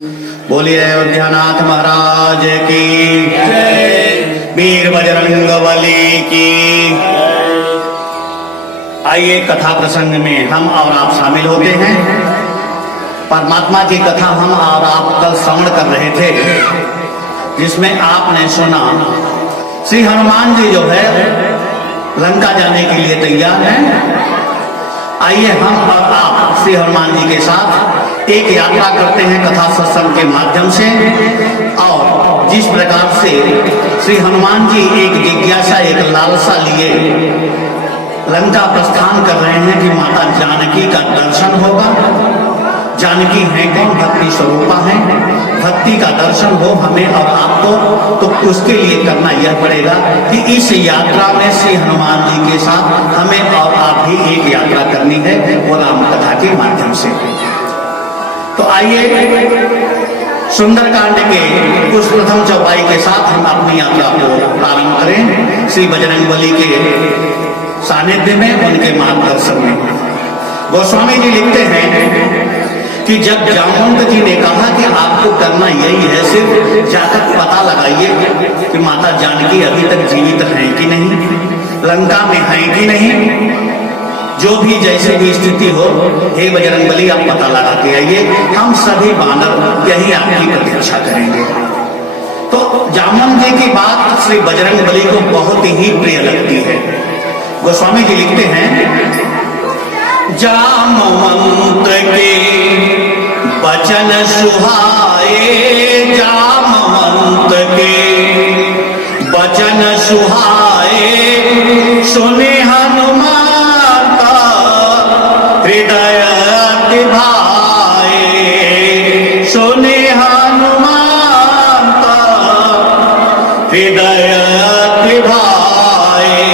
बोलिए अयोध्यानाथ महाराज की जय, वीर बजरंग बली की। आइए कथा प्रसंग में हम और आप शामिल होते हैं। परमात्मा की कथा हम और आप कल श्रवण कर रहे थे, जिसमें आपने सुना श्री हनुमान जी जो है लंका जाने के लिए तैयार हैं। आइए हम और आप श्री हनुमान जी के साथ एक यात्रा करते हैं कथा सत्संग के माध्यम से। और जिस प्रकार से श्री हनुमान जी एक जिज्ञासा, एक लालसा लिए लंका प्रस्थान कर रहे हैं कि माता जानकी का दर्शन होगा। जानकी है कौन? भक्ति स्वरूपा है। भक्ति का दर्शन हो हमें और आपको, तो उसके लिए करना यह पड़ेगा कि इस यात्रा में श्री हनुमान जी के साथ हमें और आप भी एक यात्रा करनी है, वो राम कथा के माध्यम से। तो आइए सुंदरकांड के उस प्रथम चौपाई के साथ हम अपनी यात्रा को प्रारंभ करें। श्री बजरंगबली के सानिध्य में, उनके मार्गदर्शन में। गोस्वामी जी लिखते हैं कि जब जामवंत जी ने कहा कि आपको करना यही है, सिर्फ जाकर पता लगाइए कि माता जानकी अभी तक जीवित हैं कि नहीं, लंका में हैं कि नहीं, जो भी जैसे भी स्थिति हो, हे बजरंगबली आप पता लगा के आइए, हम सभी बानर यही आपकी प्रतीक्षा करेंगे। तो जामवंत जी की बात श्री बजरंगबली को बहुत ही प्रिय लगती है। गोस्वामी जी लिखते हैं, जामवंत के वचन सुहाए, जामवंत के वचन सुहाए, सुने हनुमान का हृदय अति भाए, सुने हनुमान का हृदय अति भाए।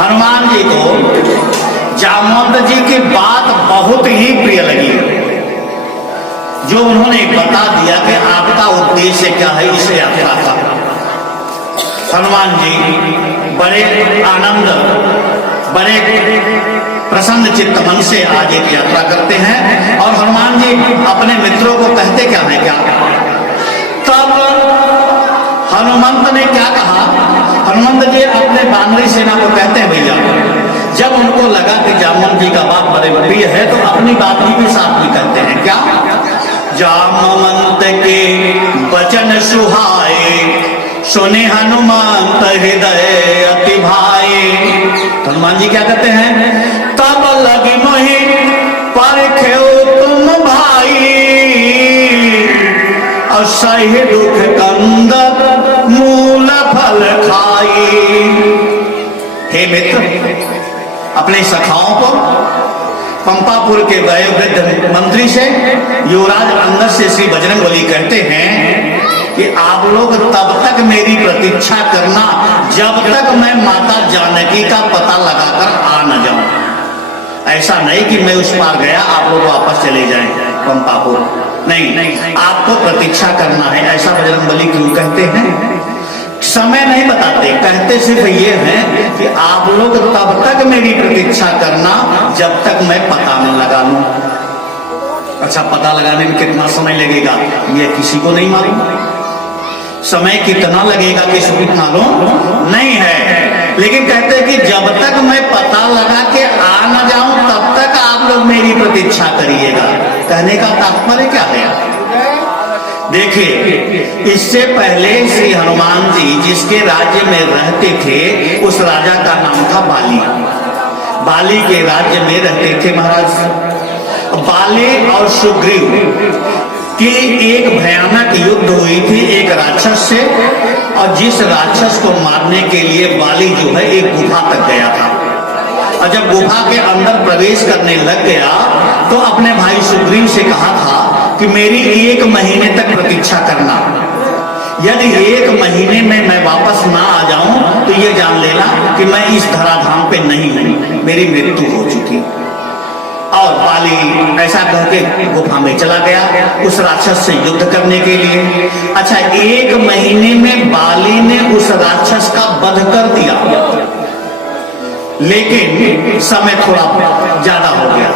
हनुमान जी को जामवंत जी की बात बहुत ही प्रिय लगी, जो उन्होंने बता दिया कि आपका उद्देश्य क्या है इस यात्रा का। हनुमान जी बड़े आनंद, बड़े प्रसन्न चित्त मन से आज एक यात्रा करते हैं। और हनुमान जी अपने मित्रों को कहते क्या है? क्या तब हनुमंत ने क्या कहा? हनुमंत जी अपने बानरी सेना को कहते हैं, भैया जब उनको लगा कि जामवंत जी का बात बड़े प्रिय है, तो अपनी बात भी साथ में कहते हैं। क्या? जामवंत के वचन सुहाए, सुने हनुमंत हृदय अति भाए। हनुमान जी क्या कहते हैं? तब लगी मोहि परख्यो तुम भाई, असह्य दुख कंद मूल फल खाई। हे मित्र, अपने सखाओं को पंपापुर के वयोवृद्ध मंत्री से, युवराज अंगद से श्री बजरंगबली कहते हैं कि आप लोग तब तक मेरी प्रतीक्षा करना जब तक मैं माता जानकी का पता लगाकर आ न जाऊं। ऐसा नहीं कि मैं उस पार गया आप लोग वापस चले जाएं पंपापुर, नहीं, आपको प्रतीक्षा करना है। ऐसा बजरंगबली क्यों कहते हैं? समय नहीं बताते, कहते सिर्फ ये है कि आप लोग तब तक मेरी प्रतीक्षा करना जब तक मैं पता न लगा लूं। अच्छा, पता लगाने में कितना समय लगेगा ये किसी को नहीं मालूम। समय कितना लगेगा किसी को मालूम नहीं है, लेकिन कहते हैं कि जब तक मैं पता लगा के आ न जाऊं तब तक आप लोग मेरी प्रतीक्षा करिएगा। कहने का तात्पर्य क्या है? देखिए, इससे पहले श्री हनुमान जी जिसके राज्य में रहते थे, उस राजा का नाम था बाली। बाली के राज्य में रहते थे महाराज। बाली और सुग्रीव की एक भयानक युद्ध हुई थी एक राक्षस से, और जिस राक्षस को मारने के लिए बाली जो है एक गुफा तक गया था। और जब गुफा के अंदर प्रवेश करने लग गया तो अपने भाई सुग्रीव से कहा था कि मेरी 1 महीने तक प्रतीक्षा करना, यदि 1 महीने में मैं वापस ना आ जाऊं तो ये जान लेना कि मैं इस धराधाम पे नहीं हूं, मेरी मृत्यु हो चुकी। और बाली ऐसा कह के गुफा में चला गया उस राक्षस से युद्ध करने के लिए। अच्छा, 1 महीने में बाली ने उस राक्षस का वध कर दिया, लेकिन समय थोड़ा ज्यादा हो गया।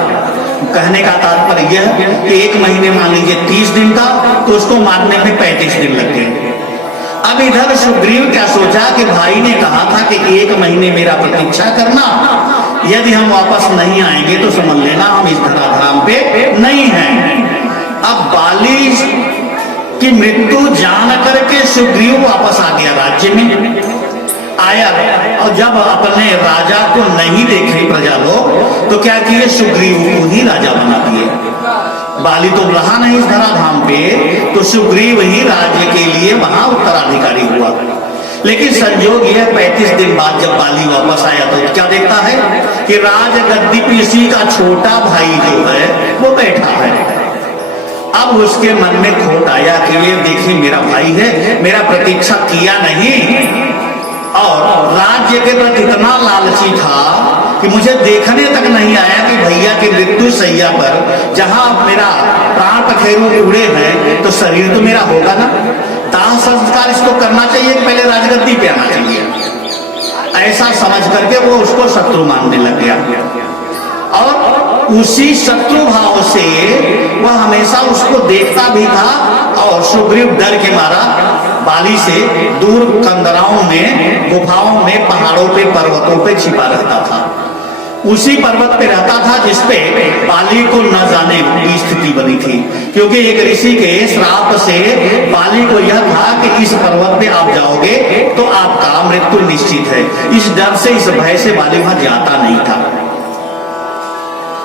कहने का तात्पर्य यह कि 1 महीने मान लीजिए 30 दिन का, तो उसको मारने में 35 दिन लग गए। अब इधर सुग्रीव क्या सोचा कि भाई ने कहा था कि 1 महीने मेरा प्रतीक्षा करना, यदि हम वापस नहीं आएंगे तो समझ लेना हम इस धराधाम पे नहीं हैं। अब बाली की मृत्यु जान करके सुग्रीव वापस आ गया राज्य में आया, और जब अपने राजा को नहीं देखे प्रजा लोग तो क्या किए, सुग्रीव को ही राजा बना दिए। बाली तो रहा नहीं इस धराधाम पे, तो सुग्रीव ही राज्य के लिए वहां उत्तराधिकारी हुआ। लेकिन संयोग यह 35 दिन बाद जब बाली वापस आया तो क्या देखता है कि राज गद्दी पे इसी का छोटा भाई जो है वो बैठा है। अब उसके मन में खोट आया कि ये देखिए मेरा भाई है, मेरा प्रतीक्षा किया नहीं, और राज्य के प्रति इतना लालची था कि मुझे देखने तक नहीं आया कि भैया की मृत्यु सैया पर जहां मेरा प्राण पखेरु उड़े हैं तो शरीर तो मेरा होगा ना, दाह संस्कार इसको करना चाहिए, पहले राजगद्दी पे आना चाहिए। ऐसा समझ करके वो उसको शत्रु मानने लग गया, और उसी शत्रु भाव से वह हमेशा उसको देखता भी था, और सुग्रीव डर के मारा बाली से दूर कंदराओं में, गुफाओं में, पहाड़ों पे, पर्वतों पे छिपा रहता था। उसी पर्वत पे रहता था जिसपे बाली को न जाने की स्थिति बनी थी, क्योंकि एक ऋषि के श्राप से बाली को यह था कि इस पर्वत पे आप जाओगे तो आपका मृत्यु निश्चित है। इस डर से, इस भय से बाली वहां जाता नहीं था।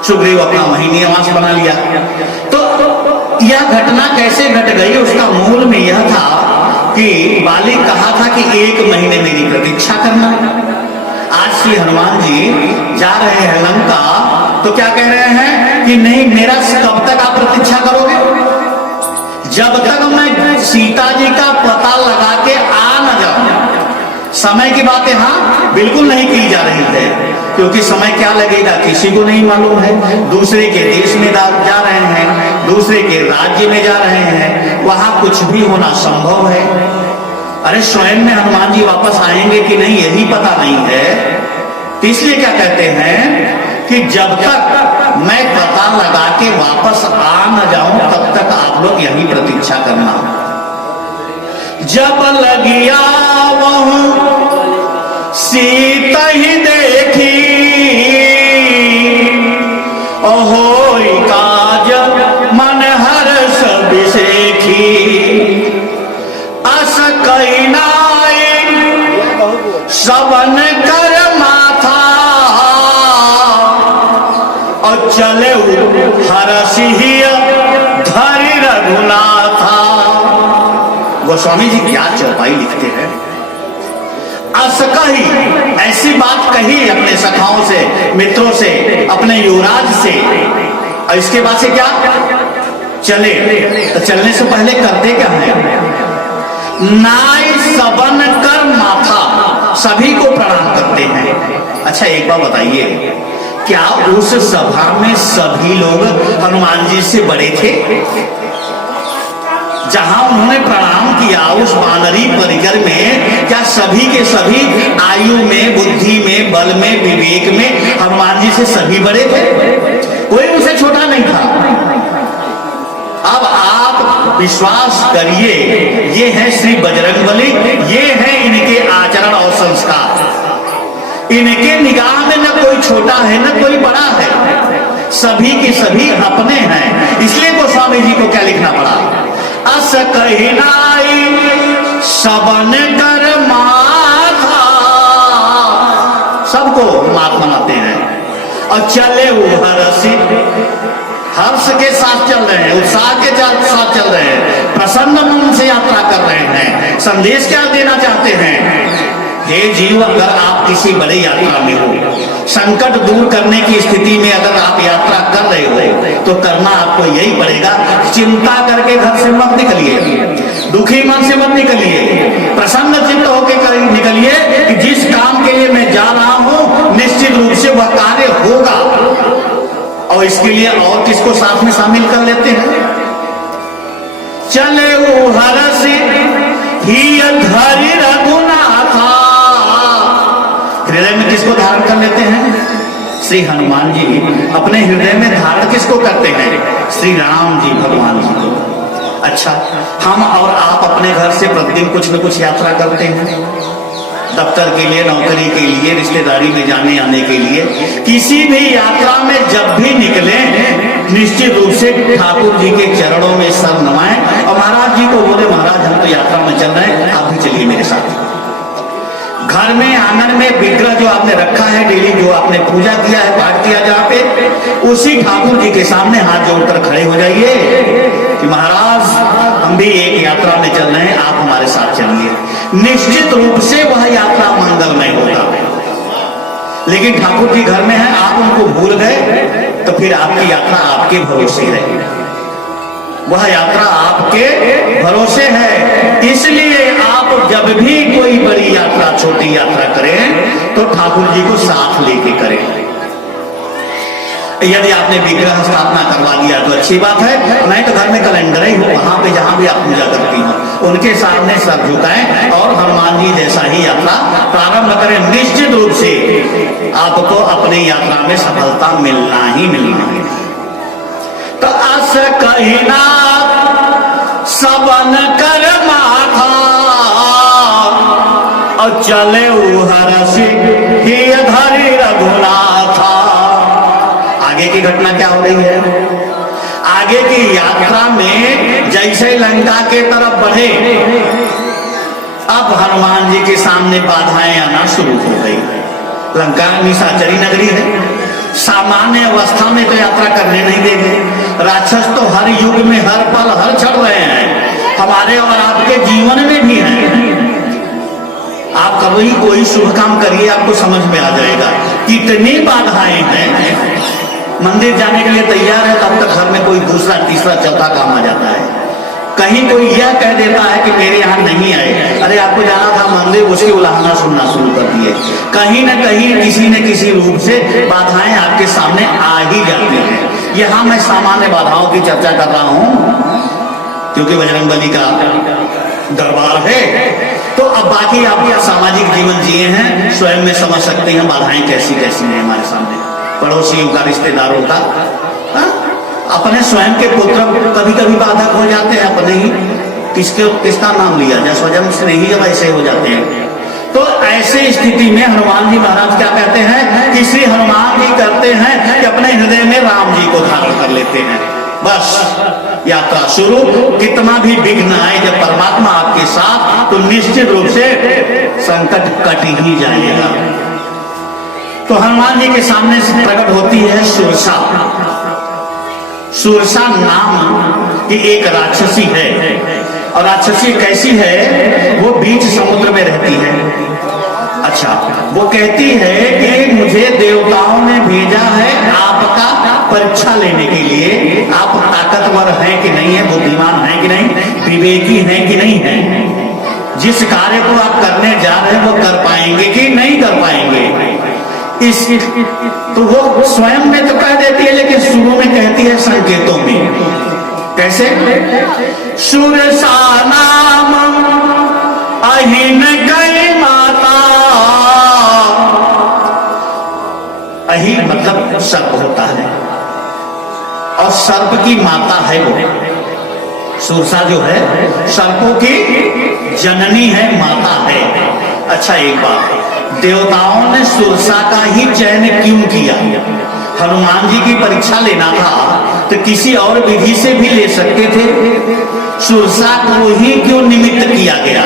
सुग्रीव अपना महिनियावास बना लिया। तो यह घटना कैसे घट गई, उसका मूल में यह था कि बाली कहा था कि 1 महीने मेरी प्रतीक्षा करना। आज श्री हनुमान जी जा रहे हैं लंका, तो क्या कह रहे हैं कि नहीं, मेरा कब तक आप प्रतीक्षा करोगे, जब तक मैं सीता जी का पता लगा के आ न जाऊं। समय की बातें हाँ बिल्कुल नहीं की जा रही है, क्योंकि समय क्या लगेगा किसी को नहीं मालूम है। दूसरे के देश में जा रहे हैं, दूसरे के राज्य में जा रहे हैं, वहां कुछ भी होना संभव है। अरे स्वयं में हनुमान जी वापस आएंगे कि नहीं यही पता नहीं है। तो इसलिए क्या कहते हैं कि जब तक मैं पता लगा के वापस आ न जाऊं तब तक आप लोग यही प्रतीक्षा करना। जब लगिया वहु सीता ही देखी, होई काज मन हर्ष बिसेखी, अस कई नाई सवन कर माथा, और चले हरसिही धरि रघुनाथा। गोस्वामी जी क्या चौपाई लिखते हैं। अस कही, ऐसी बात कही अपने सखाओं से, मित्रों से, अपने युवराज से, और इसके बाद से क्या चले, तो चलने से पहले करते क्या है, नाई सबन कर माथा, सभी को प्रणाम करते हैं। अच्छा एक बात बताइए, क्या उस सभा में सभी लोग हनुमान जी से बड़े थे? जहां उन्होंने प्रणाम किया उस वानरी परिकर में, क्या सभी के सभी आयु में, बुद्धि में, बल में, विवेक में हनुमान जी से सभी बड़े थे? कोई उनसे छोटा नहीं था। अब आप विश्वास करिए, ये है श्री बजरंगबली, ये है इनके आचरण और संस्कार। इनके निगाह में न कोई छोटा है न कोई बड़ा है, सभी के सभी अपने हैं। इसलिए गोस्वामी जी को क्या लिखना पड़ा, अस कही नाई सबन कर माथा, सबको मात मनाते हैं, और चले वो हर्षि, हर्ष के साथ चल रहे हैं, उत्साह के साथ चल रहे हैं, प्रसन्न मन से यात्रा कर रहे हैं। संदेश क्या देना चाहते हैं, हे जीव, अगर आप किसी बड़ी यात्रा में हो, संकट दूर करने की स्थिति में अगर आप यात्रा कर रहे हो, तो करना आपको यही पड़ेगा, चिंता करके घर से मत निकलिए, दुखी मन से मत निकलिए, प्रसन्न चित्त होकर निकलिए कि जिस काम के लिए मैं जा रहा हूं निश्चित रूप से वह कार्य होगा। और इसके लिए और किसको साथ में शामिल कर लेते हैं, चले वो हरसि ही धरि रघुनाथा, हृदय में किसको धारण कर लेते हैं, श्री हनुमान जी अपने हृदय में धारण किसको करते हैं? श्री राम जी भगवान जी को। अच्छा, हम और आप अपने घर से प्रतिदिन कुछ न कुछ यात्रा करते हैं, दफ्तर के लिए, नौकरी के लिए, रिश्तेदारी में जाने आने के लिए। किसी भी यात्रा में जब भी निकले निश्चित रूप से ठाकुर जी के चरणों में सर नवाएं और महाराज जी को बोले, महाराज हम तो यात्रा में चल रहे हैं, आप भी चलिए मेरे साथ। घर में आंगन में विग्रह जो आपने रखा है, डेली जो आपने पूजा किया है, पाठ किया जहाँ पे, उसी ठाकुर जी के सामने हाथ जोड़कर खड़े हो जाइए कि महाराज हम भी एक यात्रा में चल रहे हैं, आप हमारे साथ चलिए। निश्चित रूप से वह यात्रा मंगलमय होगा। लेकिन ठाकुर जी घर में है, आप उनको भूल गए, तो फिर आपकी यात्रा आपके भरोसे रहेगी। वह यात्रा आपके भरोसे है। इसलिए आप जब भी कोई बड़ी यात्रा, छोटी यात्रा करें तो ठाकुर जी को साथ लेके करें। यदि आपने विग्रह स्थापना करवा दिया तो अच्छी बात है, नहीं तो घर में कैलेंडर ही हो, वहां पे जहां भी आप पूजा करती हो उनके सामने सर झुकाएं और हनुमान जी जैसा ही यात्रा प्रारंभ करें। निश्चित रूप से आपको अपनी यात्रा में सफलता मिलना ही मिलना है। तो अस कहिना सबन कर माथा और चले हरसी धरि रघुनाथा। आगे की घटना क्या हो रही है? आगे की यात्रा में जैसे लंका के तरफ बढ़े, अब हनुमान जी के सामने बाधाएं आना शुरू हो गई। लंका निशाचरी नगरी है, सामान्य अवस्था में तो यात्रा करने नहीं देंगे। राक्षस तो हर युग में, हर पल, हर क्षण रहे हैं, हमारे और आपके जीवन में भी हैं। आप कभी कोई शुभ काम करिए, आपको समझ में आ जाएगा कितनी बाधाएं हैं। मंदिर जाने के लिए तैयार है, तब तक घर में कोई दूसरा, तीसरा, चौथा काम आ जाता है। कहीं कोई यह कह देता है कि मेरे यहाँ नहीं आए, अरे आपको जाना था मंदिर, उसकी उलाहना सुनना शुरू कर दिए। कहीं न कहीं किसी न किसी रूप से बाधाएं आपके सामने आ ही जाती हैं। यहाँ मैं सामान्य बाधाओं की चर्चा कर रहा हूँ क्योंकि बजरंगबली का दरबार है। तो अब बाकी आप सामाजिक जीवन जिए हैं, स्वयं में समझ सकते हैं बाधाएं कैसी कैसी हैं हमारे सामने। पड़ोसियों का, रिश्तेदारों का, अपने स्वयं के पुत्र कभी कभी बाधक हो जाते हैं। अपने ही किसका नाम लिया जाए, स्वयं से नहीं, जब ऐसे हो जाते हैं। तो ऐसे स्थिति में हनुमान जी महाराज क्या कहते हैं कि श्री हनुमान जी करते हैं कि अपने हृदय में राम जी को धारण कर लेते हैं। बस यात्रा शुरू। कितना भी विघ्न आए, जब परमात्मा आपके साथ, तो निश्चित रूप से संकट कट ही जाएगा। तो हनुमान जी के सामने से प्रकट होती है सुरसा। सुरसा नाम की एक राक्षसी है, और राक्षसी कैसी है? वो बीच समुद्र में रहती है। अच्छा, वो कहती है कि मुझे देवताओं ने भेजा है आपका परीक्षा लेने के लिए। आप ताकतवर हैं कि नहीं है, बुद्धिमान हैं कि नहीं, विवेकी हैं कि नहीं है, जिस कार्य को आप करने जा रहे हैं वो कर पाएंगे कि नहीं कर पाएंगे। तो वो स्वयं में तो कह देती है, लेकिन शुरू में कहती है संकेतों में। कैसे? सुरसा नाम अहिन गई माता। अहिन मतलब सर्प होता है, और सर्प की माता है वो। सुरसा जो है सर्पों की जननी है, माता है। अच्छा, एक बात, देवताओं ने सुरसा का ही चयन क्यों किया? हनुमान जी की परीक्षा लेना था तो किसी और विधि से भी ले सकते थे, सुरसा को ही क्यों निमित्त किया गया?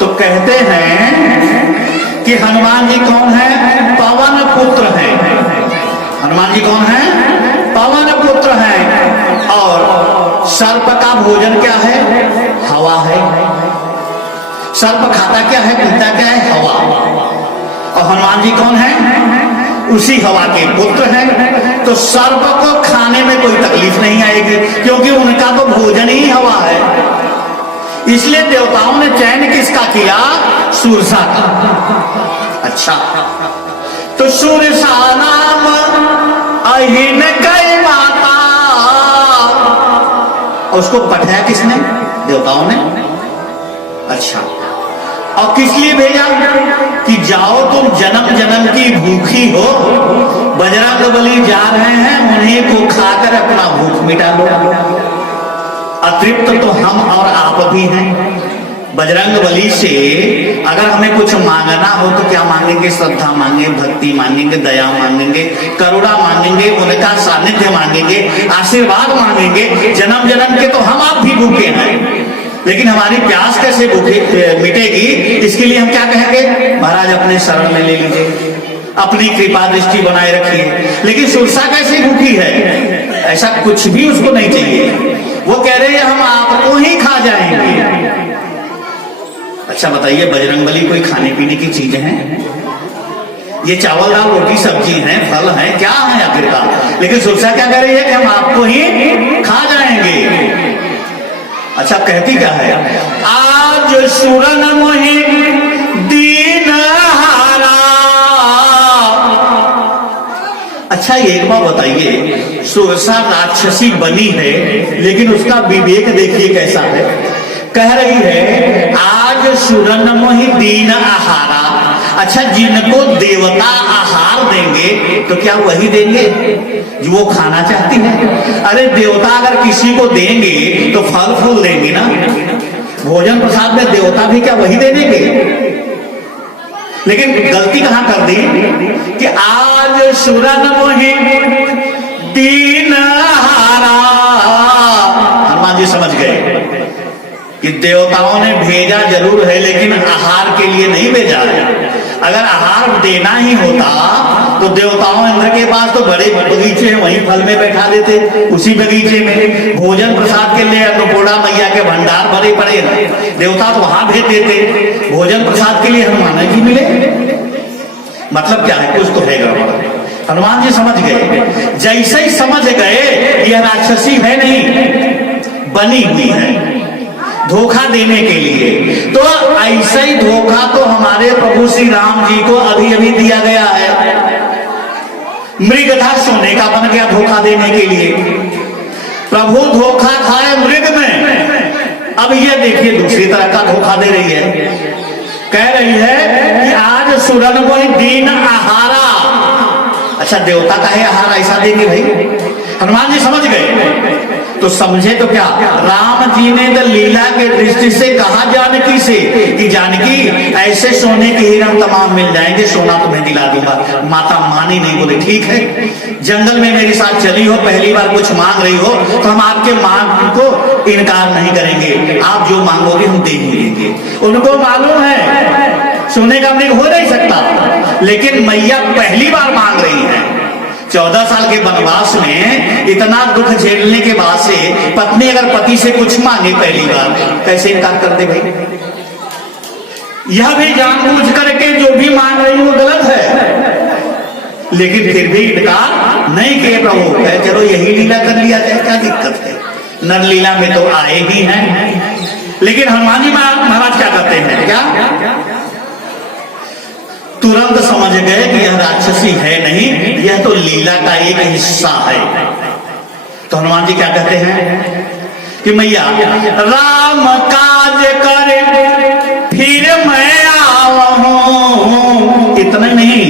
तो कहते हैं कि हनुमान जी कौन है? पवन पुत्र हैं। हनुमान जी कौन है? पवन पुत्र हैं। और सर्प का भोजन क्या है? हवा है। सर्प खाता क्या है, पीता क्या है? हवा। और हनुमान जी कौन है? उसी हवा के पुत्र हैं। तो सर्प को खाने में कोई तकलीफ नहीं आएगी, क्योंकि उनका तो भोजन ही हवा है। इसलिए देवताओं ने चयन किसका किया? सुरसा का। अच्छा, तो सुरसा नाम अहिन गई माता। उसको पठाया किसने? देवताओं ने। अच्छा, और किस लिए भेजा कि जाओ तुम जन्म जन्म की भूखी हो, बजरंगबली जा रहे हैं, उन्हीं को खाकर अपना भूख मिटा लो। अतृप्त तो हम और आप भी हैं। बजरंगबली से अगर हमें कुछ मांगना हो तो क्या मांगेंगे? श्रद्धा मांगेंगे, भक्ति मांगेंगे, दया मांगेंगे, करुणा मांगेंगे, उनका सानिध्य मांगेंगे, आशीर्वाद मांगेंगे। जन्म जन्म के तो हम आप भी भूखे हैं, लेकिन हमारी प्यास कैसे मिटेगी? इसके लिए हम क्या कहेंगे? महाराज अपने शरण में ले लीजिए, अपनी कृपा दृष्टि बनाए रखिए। लेकिन सुरसा कैसे भूखी है? ऐसा कुछ भी उसको नहीं चाहिए। वो कह रहे हैं हम आपको ही खा जाएंगे। अच्छा बताइए, बजरंगबली कोई खाने पीने की चीज है? ये चावल दाल रोटी सब्जी है, फल है, क्या है आखिरकार? लेकिन सुरसा क्या कह रही है कि हम आपको ही खा जाएंगे। अच्छा कहती क्या है? आज सुरन मोहि दीन हारा। अच्छा एक बात बताइए, सुरसा राक्षसी बनी है, लेकिन उसका विवेक देखिए कैसा है। कह रही है आज सुरन मोहि दीन आहारा। अच्छा जिनको देवता आहार देंगे तो क्या वही देंगे जो वो खाना चाहती है? अरे देवता अगर किसी को देंगे तो फल फूल देंगे ना, भोजन प्रसाद में देवता भी क्या वही दे देंगे? लेकिन गलती कहां कर दी कि आज सुरन मोहि दीन आहारा। हनुमान जी समझ गए कि देवताओं ने भेजा जरूर है, लेकिन आहार के लिए नहीं भेजा है। अगर आहार देना ही होता तो देवताओं इंद्र के पास तो बड़े बगीचे हैं, वहीं फल में बैठा देते, उसी बगीचे में भोजन प्रसाद के लिए अन्नपूर्णा मैया के भंडार भरे पड़े, देवता तो वहां भेज देते। भोजन प्रसाद के लिए हनुमान जी मिले, मतलब क्या है? कुछ तो है गड़बड़। हनुमान जी समझ गए। जैसे ही समझ गए यह राक्षसी है नहीं, बनी हुई है धोखा देने के लिए, तो ऐसा ही धोखा तो हमारे प्रभु श्री राम जी को अभी अभी दिया गया है। मृग था, सोने का बन गया धोखा देने के लिए। प्रभु धोखा खाए मृग में, अब ये देखिए दूसरी तरह का धोखा दे रही है। कह रही है कि आज सुरन मोहि दीन आहारा। अच्छा देवता का है आहार ऐसा देंगे भाई? हनुमान जी समझ गए। तो समझे तो क्या, राम जी ने तो लीला के दृष्टि से कहा जानकी से कि जानकी ऐसे सोने के हिरण तमाम मिल जाएंगे, सोना तुम्हें दिला दूंगा। माता मानी नहीं, बोले ठीक है, जंगल में मेरे साथ चली हो, पहली बार कुछ मांग रही हो तो हम आपके मांग को इनकार नहीं करेंगे, आप जो मांगोगे हम दे ही देंगे। उनको मालूम है सोने का मृग हो नहीं सकता, लेकिन मैया पहली बार मांग रही है। 14 साल के वनवास में इतना दुख झेलने के बाद से पत्नी अगर पति से कुछ मांगे पहली बार, कैसे इनकार कर दे भाई? यह भी जानबूझ करके जो भी मांग रही वो गलत है, लेकिन फिर भी इनकार नहीं किए प्रभु। कहे चलो यही लीला कर लिया जाए, क्या दिक्कत है? नर लीला में तो आए ही हैं। लेकिन हनुमान जी महाराज क्या करते हैं? क्या तुरंत समझ गए कि यह राक्षसी है नहीं, यह तो लीला का एक हिस्सा है। तो हनुमान जी क्या कहते हैं कि मैया राम काज करे फिर मैं आवहूं। इतना नहीं,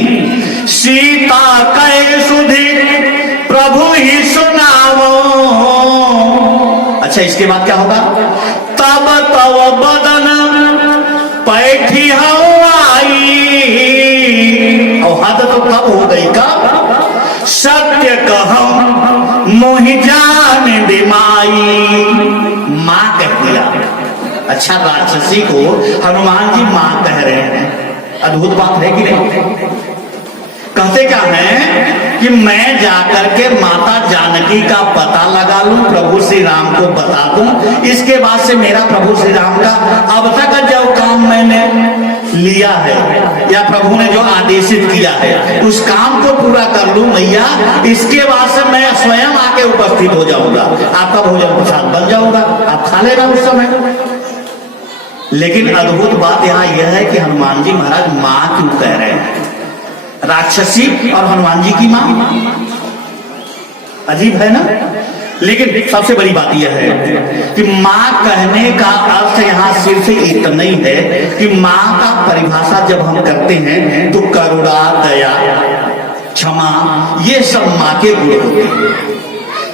सीता कहे सुधि प्रभु ही सुनावो। अच्छा इसके बाद क्या होगा? तब तव बदन पैठी हवाई। और हद तो कब हो गई का? सत्य कहूं मोहि जान दे माई। मां कह दिया। अच्छा राक्षसी को हनुमान जी मां कह रहे हैं, अद्भुत बात है कि नहीं? कहते क्या है कि मैं जाकर के माता जानकी का पता लगा लूं, प्रभु श्री राम को बता दूं, इसके बाद से मेरा प्रभु श्री राम का अब तक जो काम मैंने लिया है या प्रभु ने जो आदेशित किया है उस काम को पूरा कर लूं मैया, इसके बाद से मैं स्वयं आके उपस्थित हो जाऊंगा, आपका भोजन प्रसाद बन जाऊंगा, आप खा लेना उस समय। लेकिन अद्भुत बात यहाँ यह है कि हनुमान जी महाराज मां क्यों कह रहे हैं? राक्षसी और हनुमान जी की मां, अजीब है ना? लेकिन सबसे बड़ी बात यह है कि माँ कहने का अर्थ यहाँ सिर्फ इतना ही है कि माँ का परिभाषा जब हम करते हैं तो करुणा, दया, क्षमा, ये सब माँ के गुण होते हैं।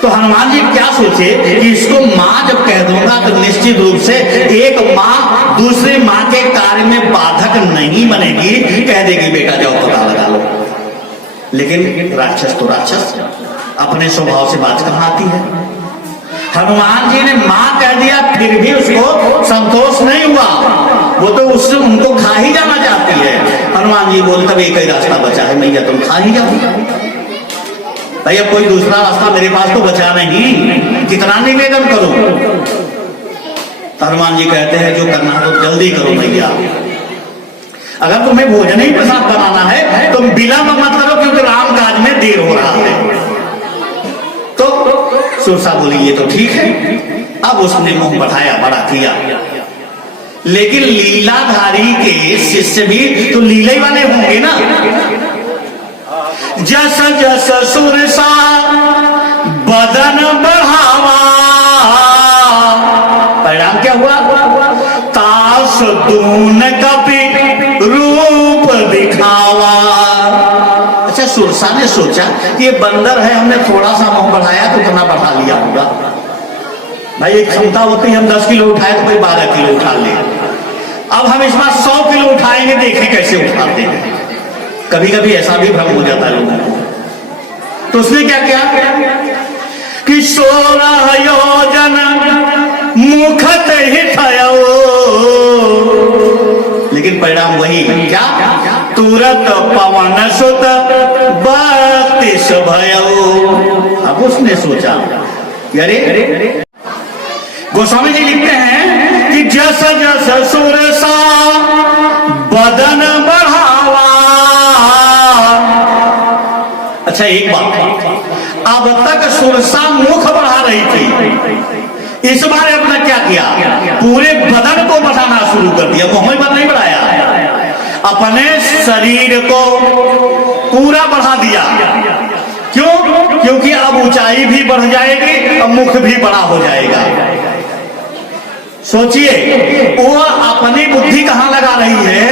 तो हनुमान जी क्या सोचे कि इसको माँ जब कह दूंगा तो निश्चित रूप से एक माँ दूसरे माँ के कार्य में बाधक नहीं बनेगी, कह देगी बेटा जाओ पता लगा लो। लेकिन राक्षस तो राक्षस, अपने स्वभाव से बात कहाँ आती है। हनुमान जी ने माँ कह दिया फिर भी उसको संतोष नहीं हुआ, वो तो उससे उनको खा ही जाना चाहती है। हनुमान जी बोले तब एक ही रास्ता बचा है, मैया तुम खा ही जाओ भैया, कोई दूसरा रास्ता मेरे पास तो बचा नहीं, कितना निवेदन करो। हनुमान जी कहते हैं जो करना है तो जल्दी करो भैया, अगर तुम्हें भोजन ही प्रसाद बनाना है तो विलंब मत करो क्योंकि राम काज में देर हो रहा है। तो सुरसा बोली ये तो ठीक है। अब उसने मुंह बढ़ाया, बड़ा किया, लेकिन लीलाधारी के शिष्य भी तो लीला ही वाले होंगे ना। जस जस सुरसा बदन बढ़ावा, परिणाम क्या हुआ? तास दून कपि रूप दिखावा। अच्छा, सुरसा ने सोचा कि ये बंदर है, हमने थोड़ा सा मुंह बढ़ाया तो इतना बढ़ा लिया होगा। भाई एक क्षमता होती है हम 10 किलो उठाए तो भाई 12 किलो उठा ले। अब हम इस बार 100 किलो उठाएंगे, देखें कैसे उठाते हैं। कभी कभी ऐसा भी भ्रम हो जाता है लोगों को। तो उसने क्या किया कि 16 योजन मुखत हिठयो, लेकिन परिणाम वही क्या? तुरत पवन सुत 32 भयो। अब उसने सोचा अरे, गोस्वामी जी लिखते हैं कि जस जस सुरसा बदन बढ़ावा। अच्छा एक बात, अब तक सुरसा मुख बढ़ा रही थी, इस बार अपना क्या किया? पूरे बदन को बढ़ाना शुरू कर दिया। मुंह में नहीं बढ़ाया, अपने शरीर को पूरा बढ़ा दिया। क्यों? क्योंकि अब ऊंचाई भी बढ़ जाएगी और मुख भी बड़ा हो जाएगा। सोचिए, वो अपनी बुद्धि कहां लगा रही है?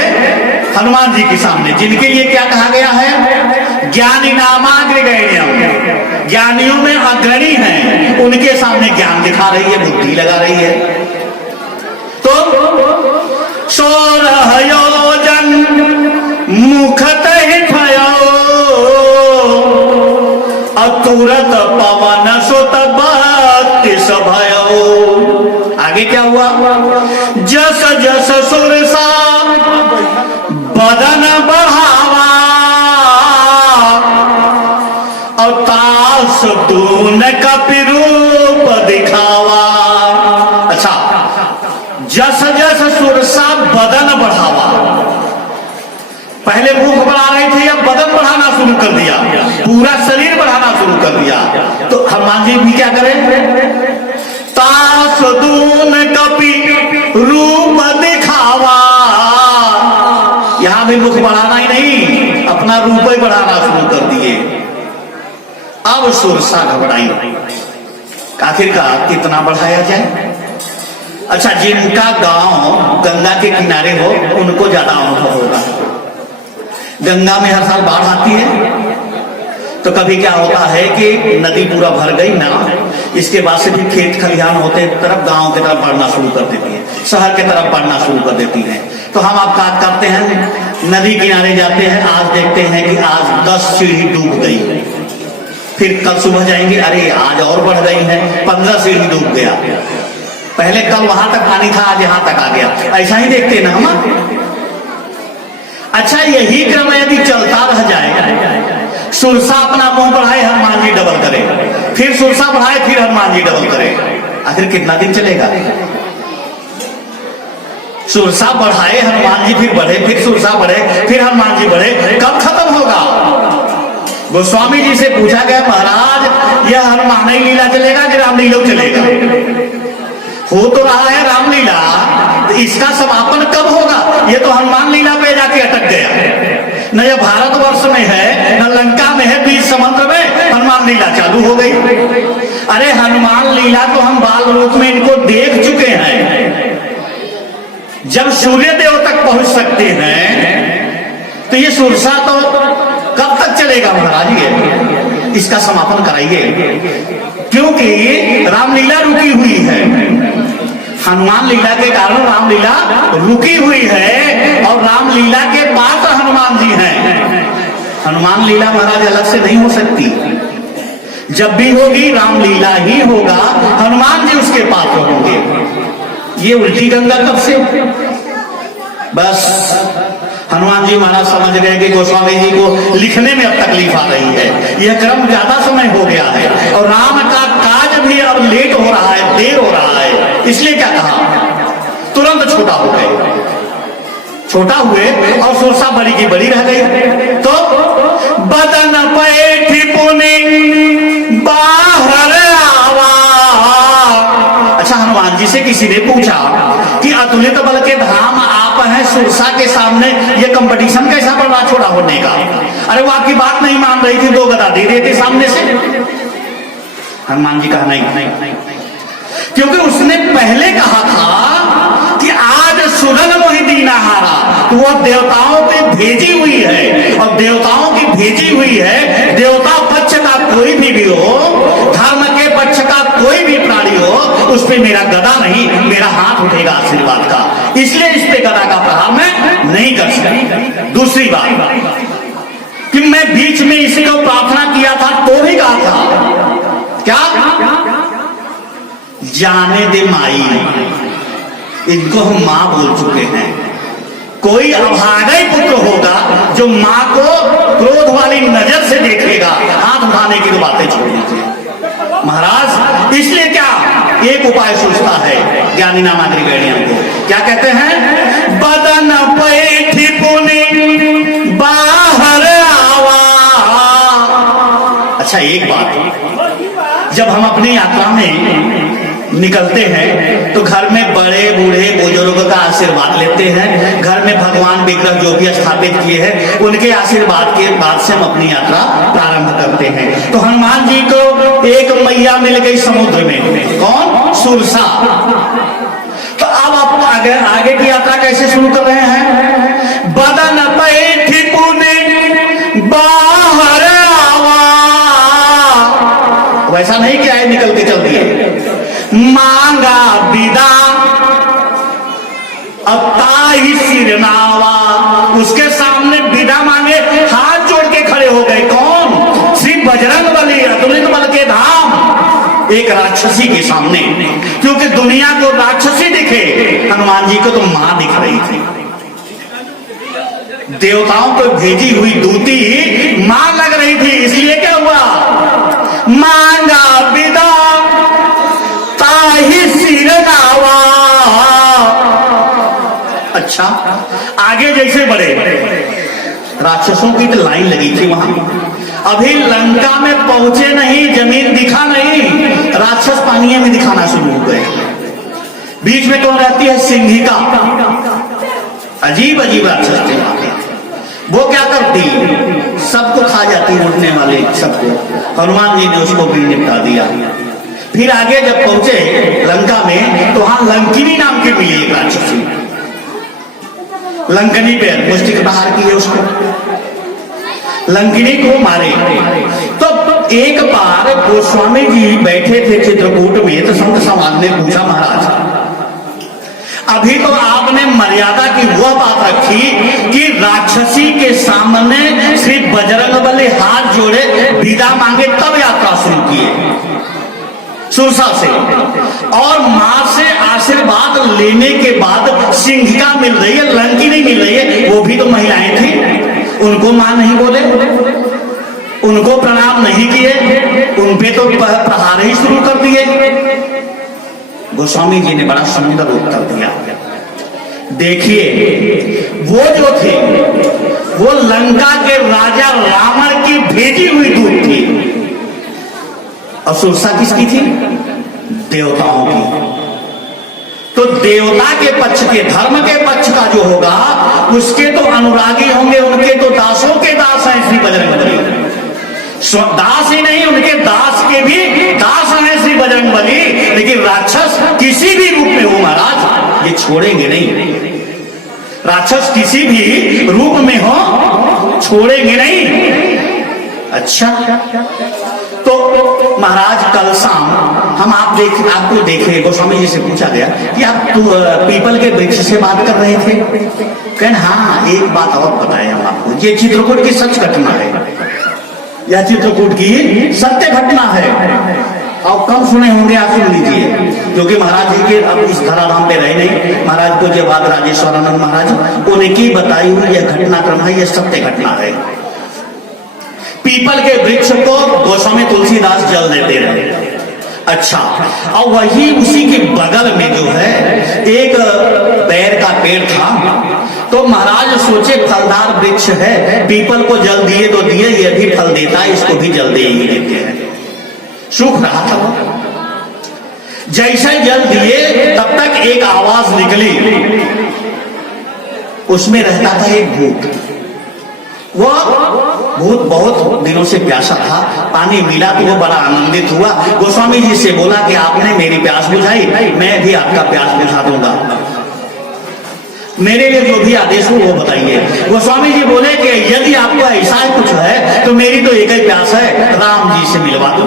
हनुमान जी के सामने, जिनके लिए क्या कहा गया है? ज्ञानी नामाग्रगण्यम, ज्ञानियों में अग्रणी हैं, उनके सामने ज्ञान दिखा रही है, बुद्धि लगा रही है। तो 16 योजन मुखत हिठयो, तुरत पवन सुत 32 भयो। आगे क्या हुआ? जस जस सुरसा बदन बढ़ावा, और तास दून कपि रूप दिखावा। अच्छा, जस जस सुरसा बदन बढ़ावा, पहले मुंह बढ़ा रही थी, अब बदन बढ़ाना शुरू कर दिया, पूरा शरीर बढ़ाना शुरू कर दिया। तो हनुमान जी भी क्या करें? तास दून कपि रूप दिखावा, यहां भी मुख बढ़ाना ही नहीं, अपना रूप ही बढ़ाना शुरू कर दिए। अब सुरसा घबराई, आखिरकार कितना बढ़ाया जाए? अच्छा, जिनका गांव गंगा के किनारे हो उनको ज्यादा अनुभव होगा। गंगा में हर साल बाढ़ आती है, तो कभी क्या होता है कि नदी पूरा भर गई ना, इसके बाद से भी खेत खलिहान होते तरफ गांव की तरफ बढ़ना शुरू कर देती है, शहर की तरफ बढ़ना शुरू कर देती है। तो हम आप क्या करते हैं? नदी किनारे जाते हैं, आज देखते हैं कि आज 10 सीढ़ी डूब गई, फिर कल सुबह जाएंगे, अरे आज और बढ़ गई है, 15 सीढ़ी डूब गया। पहले कल वहां तक पानी था, आज यहां तक आ गया। ऐसा ही देखते हैं ना हम। अच्छा, यही क्रम यदि चलता रह जाए, सुरसा अपना मुंह बढ़ाए, हनुमान जी डबल करे, फिर सुरसा बढ़ाए, फिर हनुमान जी डबल करे, आखिर कितना दिन चलेगा? सुरसा बढ़ाए हनुमान जी, फिर बढ़े, फिर सुरसा बढ़े, फिर हनुमान जी बढ़े, कब खत्म होगा? गोस्वामी जी से पूछा गया, महाराज यह हनुमान ही लीला चलेगा कि रामलीला चलेगा? हो तो रहा है रामलीला, तो इसका समापन कब होगा? ये तो हनुमान लीला पे जाके अटक गया। न ये भारतवर्ष में है न लंका में है, बीच समुद्र में हनुमान लीला चालू हो गई। अरे हनुमान लीला तो हम बाल रूप में इनको देख चुके हैं। जब सूर्य देव तक पहुंच सकते हैं तो ये सुरसा तो कब तक चलेगा महाराज? ये इसका समापन कराइए, क्योंकि रामलीला रुकी हुई है। हनुमान लीला के कारण रामलीला रुकी हुई है और रामलीला के पात्र हनुमान जी हैं। हनुमान लीला महाराज अलग से नहीं हो सकती, जब भी होगी रामलीला ही होगा, हनुमान जी उसके पात्र होंगे। ये उल्टी गंगा कब से? बस हनुमान जी महाराज समझ गए कि गोस्वामी जी को लिखने में अब तकलीफ आ रही है, यह क्रम ज्यादा समय हो गया है और राम का काज भी अब लेट हो रहा है, देर हो रहा है। इसलिए क्या कहा, तुरंत छोटा हो गए, छोटा हुए और सुरसा बड़ी की बड़ी रह गई। तो बदन पैठी पुनि बाहर आवा। अच्छा, हनुमान जी से किसी ने पूछा कि अतुलित बल के धाम आप हैं, सुरसा के सामने ये कंपटीशन कैसा पड़ रहा छोड़ा होने का? अरे वो आपकी बात नहीं मान रही थी, 2 गदा दे देते सामने से। हनुमान जी कहा नहीं, क्योंकि उसने पहले कहा था कि आज सुरन मोहि दीना हारा, तो वो देवताओं पे भेजी हुई है और देवताओं की भेजी हुई है। देवता पक्ष का कोई भी हो, धर्म के पक्ष का कोई भी प्राणी हो, उस पे मेरा गदा नहीं, मेरा हाथ उठेगा आशीर्वाद का। इसलिए इस पे गदा का प्रहार मैं नहीं कर सकता। दूसरी बात कि मैं बीच में इसी को प्रार्थना किया था तो भी कहा था क्या, जाने दे माई, इनको हम मां बोल चुके हैं। कोई अभागा पुत्र होगा जो मां को क्रोध वाली नजर से देखेगा, हाथ उठाने की तो बातें छोड़ दीजिए महाराज। इसलिए क्या एक उपाय सोचता है ज्ञानी नामाग्री गणियन को, क्या कहते हैं, बदन पैठी पुनि बाहर आवा। अच्छा, एक बात, जब हम अपनी यात्रा में निकलते हैं तो घर में बड़े बूढ़े बुजुर्ग का आशीर्वाद लेते हैं। घर में भगवान विग्रह जो भी स्थापित किए हैं उनके आशीर्वाद के बाद से हम अपनी यात्रा प्रारंभ करते हैं। तो हनुमान जी को एक मैया मिल गई समुद्र में, कौन? सुरसा। तो अब आप आगे की यात्रा कैसे शुरू कर रहे हैं? बदन पैठी पुनि बाहर आवा। वैसा नहीं कि आए निकल के चल दिए, मांगा विदा अताही सिरनावा, उसके सामने विदा मांगे, हाथ जोड़ के खड़े हो गए। कौन? श्री बजरंग बली, अतुलित बल के धाम, एक राक्षसी के सामने। क्योंकि दुनिया को राक्षसी दिखे, हनुमान जी को तो मां दिख रही थी। देवताओं को भेजी हुई दूती मां लग रही थी। इसलिए क्या हुआ, मांगा विदा ताही सिरनावा। अच्छा, आगे जैसे बढ़े, राक्षसों की तो लाइन लगी थी वहां। अभी लंका में पहुंचे नहीं, जमीन दिखा नहीं, राक्षस पानी में दिखाना शुरू हो गए। बीच में कौन रहती है? सिंहिका। अजीब अजीब राक्षस थे। वो क्या करती, सबको खा जाती, उठने वाले सबको। हनुमान जी ने उसको भी निपटा दिया। फिर आगे जब पहुंचे लंका में तो वहां लंकिनी नाम की मिली एक राक्षसी। लंकनी पे मुष्टिक प्रहार किए उसको, लंकिनी को मारे। तो एक बार गोस्वामी जी बैठे थे चित्रकूट में, तो संत समाज ने पूछा, महाराज अभी तो आपने मर्यादा की वह बात रखी कि राक्षसी के सामने श्री बजरंगबली हाथ जोड़े विदा मांगे तब यात्रा शुरू किए सुरसा से, और मां से आशीर्वाद लेने के बाद सिंहिका मिल रही है, लंकिनी मिल रही है। वो भी तो महिलाएं थी, उनको मां नहीं बोले, उनको प्रणाम नहीं किए, उनपे तो प्रहार ही शुरू कर दिए। गोस्वामी जी ने बड़ा सुंदर उत्तर दिया। देखिए, वो जो थे वो लंका के राजा रावण की भेजी हुई दूत थी, और सुरसा किसकी थी? देवताओं की। तो देवता के पक्ष के, धर्म के पक्ष का जो होगा उसके तो अनुरागी होंगे, उनके तो दासों के दास हैं श्री बजरंगबली। दास ही नहीं, उनके दास के भी दास हैं श्री बजरंगबली। लेकिन राक्षस किसी भी रूप में हो महाराज, ये छोड़ेंगे नहीं। राक्षस किसी भी रूप में हो, छोड़ेंगे नहीं। अच्छा, तो महाराज कल शाम हम आपको देखे, गोस्वामी जी से पूछा गया कि आप पीपल के वृक्ष से बात कर रहे थे। कहन हाँ, एक बात और बताए हम आपको, ये चित्रकूट की सच घटना है, यह चित्रकूट की सत्य घटना है। और कम सुने होंगे, आप सुन लीजिए, क्योंकि महाराज जी के अब इस धराधाम पे रहे नहीं। महाराज को जो बात राजेश्वरानंद महाराज उनकी बताई हुई यह घटनाक्रम है, यह सत्य घटना है। पीपल के वृक्ष को गोस्वामी तुलसीदास जल देते रहे। अच्छा, और वही उसी के बगल में जो है एक बैर का पेड़ था। तो महाराज सोचे फलदार वृक्ष है, पीपल को जल दिए तो दिए, ये भी फल देता है, इसको भी जल दे ही देते हैं। सूख रहा था वो, जैसे जल दिए तब तक एक आवाज निकली, उसमें रहता था एक भूत। वह भूत बहुत दिनों से प्यासा था, पानी मिला तो वो बड़ा आनंदित हुआ। गोस्वामी जी से बोला कि आपने मेरी प्यास बुझाई, मैं भी आपका प्यास बुझा दूंगा, मेरे लिए जो भी आदेश हो वो बताइए। गोस्वामी जी बोले कि यदि आपको ऐसा कुछ है तो मेरी तो एक ही प्यास है, राम जी से मिलवा दो।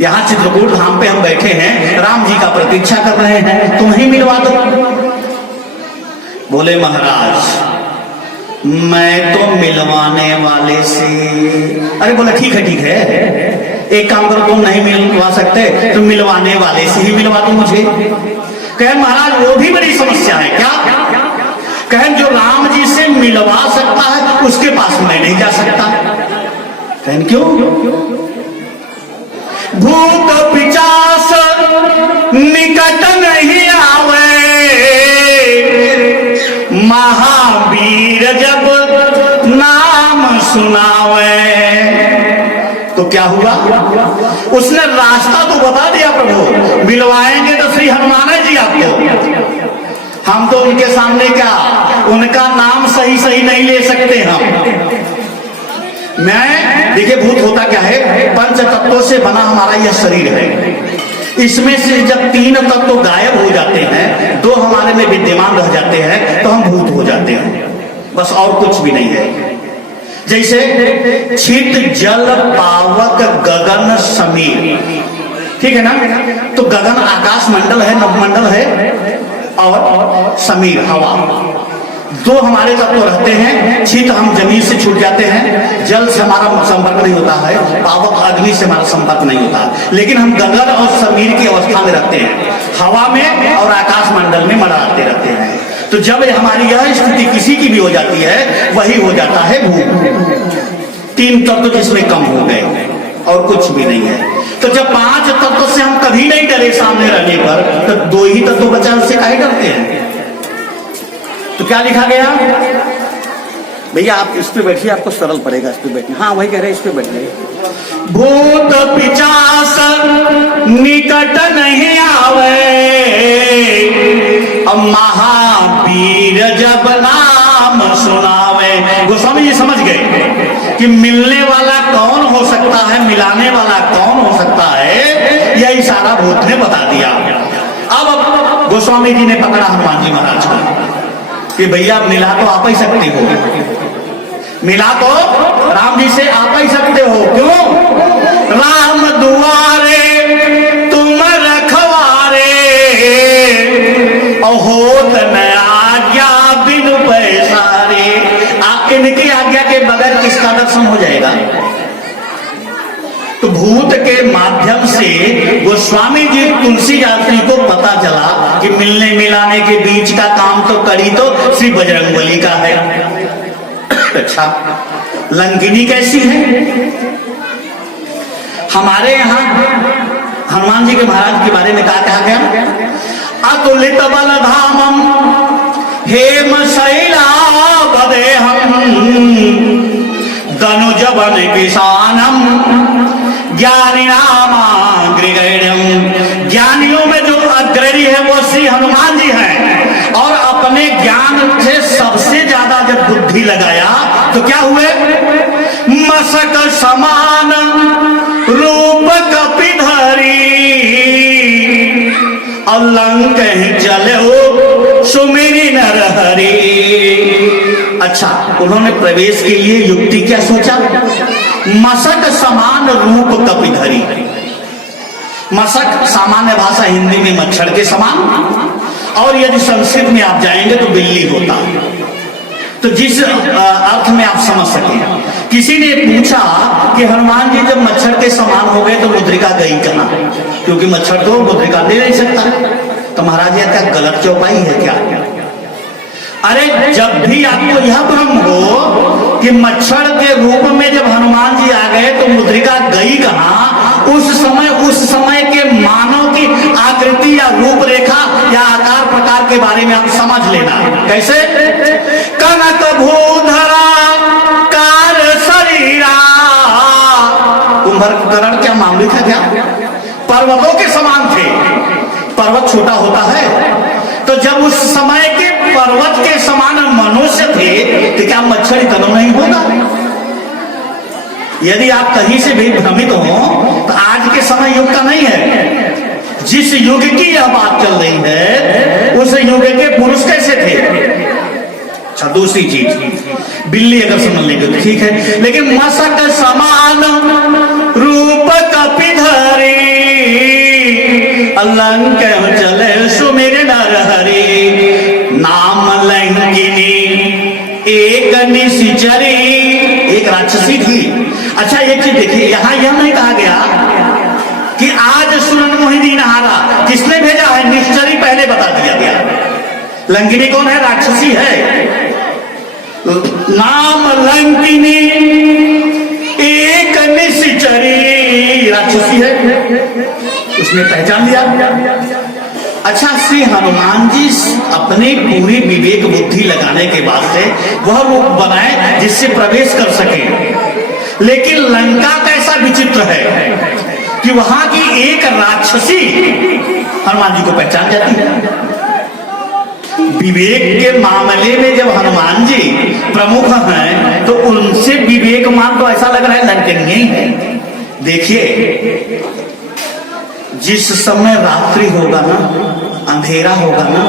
यहाँ चित्रकूट धाम पे हम बैठे हैं, राम जी का प्रतीक्षा कर रहे हैं, तुम ही मिलवा दो। बोले महाराज मैं तो मिलवाने वाले से। अरे बोला ठीक है, एक काम करो, तुम नहीं मिलवा सकते तो मिलवाने वाले से ही मिलवा दो मुझे। कहे महाराज वो भी बड़ी समस्या है। क्या? कहे जो राम जी से मिलवा सकता है उसके पास मैं नहीं जा सकता। कहे क्यों? भूत पिचास निकट नहीं आवे, महावीर जब नाम सुनावे। तो क्या हुआ? उसने रास्ता तो बता दिया, प्रभु मिलवाएंगे तो श्री हनुमान जी आपको। हम तो उनके सामने क्या, उनका नाम सही सही नहीं ले सकते हम। मैं देखिए, भूत होता क्या है, पंच तत्वों से बना हमारा यह शरीर है। इसमें से जब तीन तत्व गायब हो जाते हैं, दो हमारे में विद्यमान रह जाते हैं, तो हम भूत हो जाते हैं, बस और कुछ भी नहीं है। जैसे छित जल पावक गगन समीर, ठीक है ना? तो गगन आकाश मंडल है, नवमंडल है, और समीर हवा, दो हमारे तत्व रहते हैं। छित हम जमीन से छूट जाते हैं, जल से हमारा संपर्क नहीं होता है, पावक अग्नि से हमारा संपर्क नहीं होता, लेकिन हम गगन और समीर की अवस्था में रहते हैं, हवा में और आकाश मंडल में मंडराते रहते हैं। तो जब हमारी यह स्थिति किसी की भी हो जाती है, वही हो जाता है भूत। तीन तत्व जिसमें कम हो गए और कुछ भी नहीं है। तो जब पांच तत्व से हम कभी नहीं डरे सामने रहने पर, तो दो ही तत्व बचा, उससे काहे डरते हैं? तो क्या लिखा गया? भैया आप इस पे बैठिए, आपको सरल पड़ेगा इस पे बैठना। हाँ वही कह रहे हैं, इस पे बैठिए। भूत पिचास निकट नहीं आवे, अब महावीर जब नाम सुनावे। गोस्वामी जी समझ गए कि मिलने वाला कौन हो सकता है, मिलाने वाला कौन हो सकता है, यह इशारा भूत ने बता दिया। अब गोस्वामी जी ने पकड़ा हनुमान जी महाराज को कि भैया मिला तो आप ही सकते हो, मिला तो राम जी से आप ही सकते हो। क्यों? राम दुआरे तुम रखवारे, और होत न आज्ञा बिनु पैसारे। इनकी आज्ञा के बगैर किसका दर्शन हो जाएगा? तो भूत के माध्यम से गोस्वामी जी तुलसीदास जी को पता चला कि मिलने मिलाने के बीच का काम तो करी तो श्री बजरंगबली का है। अच्छा, लंकिनी कैसी है? हमारे यहाँ हनुमान जी के महाराज के बारे में कहा गया, अतुलित बलधामम हेम शैला बदेहम धनुज बन किसानम ज्ञानी नामाग्रगण्यम। ज्ञानियों में जो अग्रणी है वो श्री हनुमान जी हैं। और अपने ज्ञान से सबसे ज्यादा जब बुद्धि लगाया तो क्या हुए? मसक समान रूप कपिधरी और लंक चले सुमेरी नरहरी। अच्छा, उन्होंने प्रवेश के लिए युक्ति क्या सोचा? मसक समान रूप कपिधरी। मसक सामान्य भाषा हिंदी में मच्छर के समान, और यदि संस्कृत में आप जाएंगे तो बिल्ली होता है। तो जिस अर्थ में आप समझ सके, किसी ने पूछा कि हनुमान जी जब मच्छर के समान हो गए तो मुद्रिका गई कहां? क्योंकि मच्छर तो मुद्रिका दे नहीं सकता। तो महाराज यह क्या गलत चौपाई है क्या? अरे जब भी आपको यह भ्रम हो कि मच्छर के रूप में जब हनुमान जी आ गए तो मुद्रिका गई कहां, उस समय के मानव की आकृति या रूपरेखा या आकार प्रकार के बारे में आप समझ लेना। कैसे? कनक भूधरा कार शरीरा। कुंभकर्ण क्या मामूली था क्या? पर्वतों के समान थे। पर्वत छोटा होता है, तो जब उस समय के पर्वत के समान मनुष्य थे तो क्या मच्छर इतना नहीं होगा? यदि आप कहीं से भी भ्रमित हो तो आज के समय युग का नहीं है। जिस युग की यह बात चल रही है उस युग के पुरुष कैसे थे? अच्छा, दूसरी चीज, बिल्ली अगर समझ लेंगे तो ठीक है, लेकिन मसक समान रूप कपिधरी अलंक चले सुमेर नरहरी। नाम लंकिनी एक निशिचरी, एक राक्षसी थी। अच्छा, एक चीज देखिए, यहां यह नहीं कहा गया कि आज सुरन मोहिनी नहारा। किसने भेजा है? निश्चरी पहले बता दिया गया। लंकिनी कौन है? राक्षसी है। नाम लंकिनी एक निशिचरी, राक्षसी है, उसने पहचान लिया। अच्छा, श्री हनुमान जी अपनी पूरी विवेक बुद्धि लगाने के बाद से वह रूप बनाए जिससे प्रवेश कर सके। लेकिन लंका कैसा विचित्र है कि वहां की एक राक्षसी हनुमान जी को पहचान जाती है। विवेक के मामले में जब हनुमान जी प्रमुख हैं तो उनसे विवेक मान तो ऐसा लग रहा है लंकनी है। देखिए, जिस समय रात्रि होगा ना, अंधेरा होगा ना,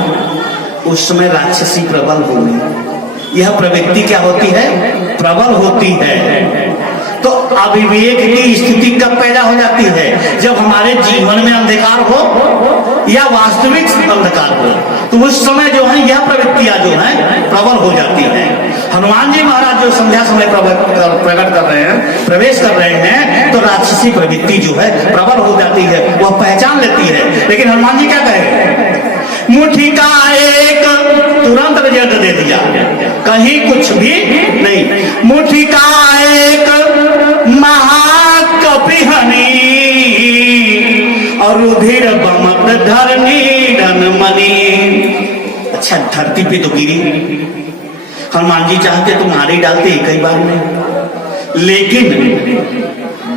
उस समय राक्षसी प्रबल होगी। यह प्रवृत्ति क्या होती है? प्रबल होती है। तो अविवेक की स्थिति कब पैदा हो जाती है? जब हमारे जीवन में अंधकार हो या वास्तविक अंधकार हो, तो उस समय जो है यह प्रवृत्तियां जो है प्रबल हो जाती है। हनुमान जी महाराज जो संध्या समय प्रकट कर रहे हैं, प्रवेश कर रहे हैं, तो राक्षसी प्रवृत्ति जो है प्रबल हो जाती है, वह पहचान लेती है। लेकिन हनुमान जी क्या कहे? मुट्ठी का एक तुरंत रिजल्ट दे दिया, कहीं कुछ भी नहीं। मुट्ठी का एक महाकपिहनी और रुधिर बमत धरनी धनमनी। अच्छा, धरती पे तो गिरी। हनुमान जी चाहते तो मारी डालते कई बार में, लेकिन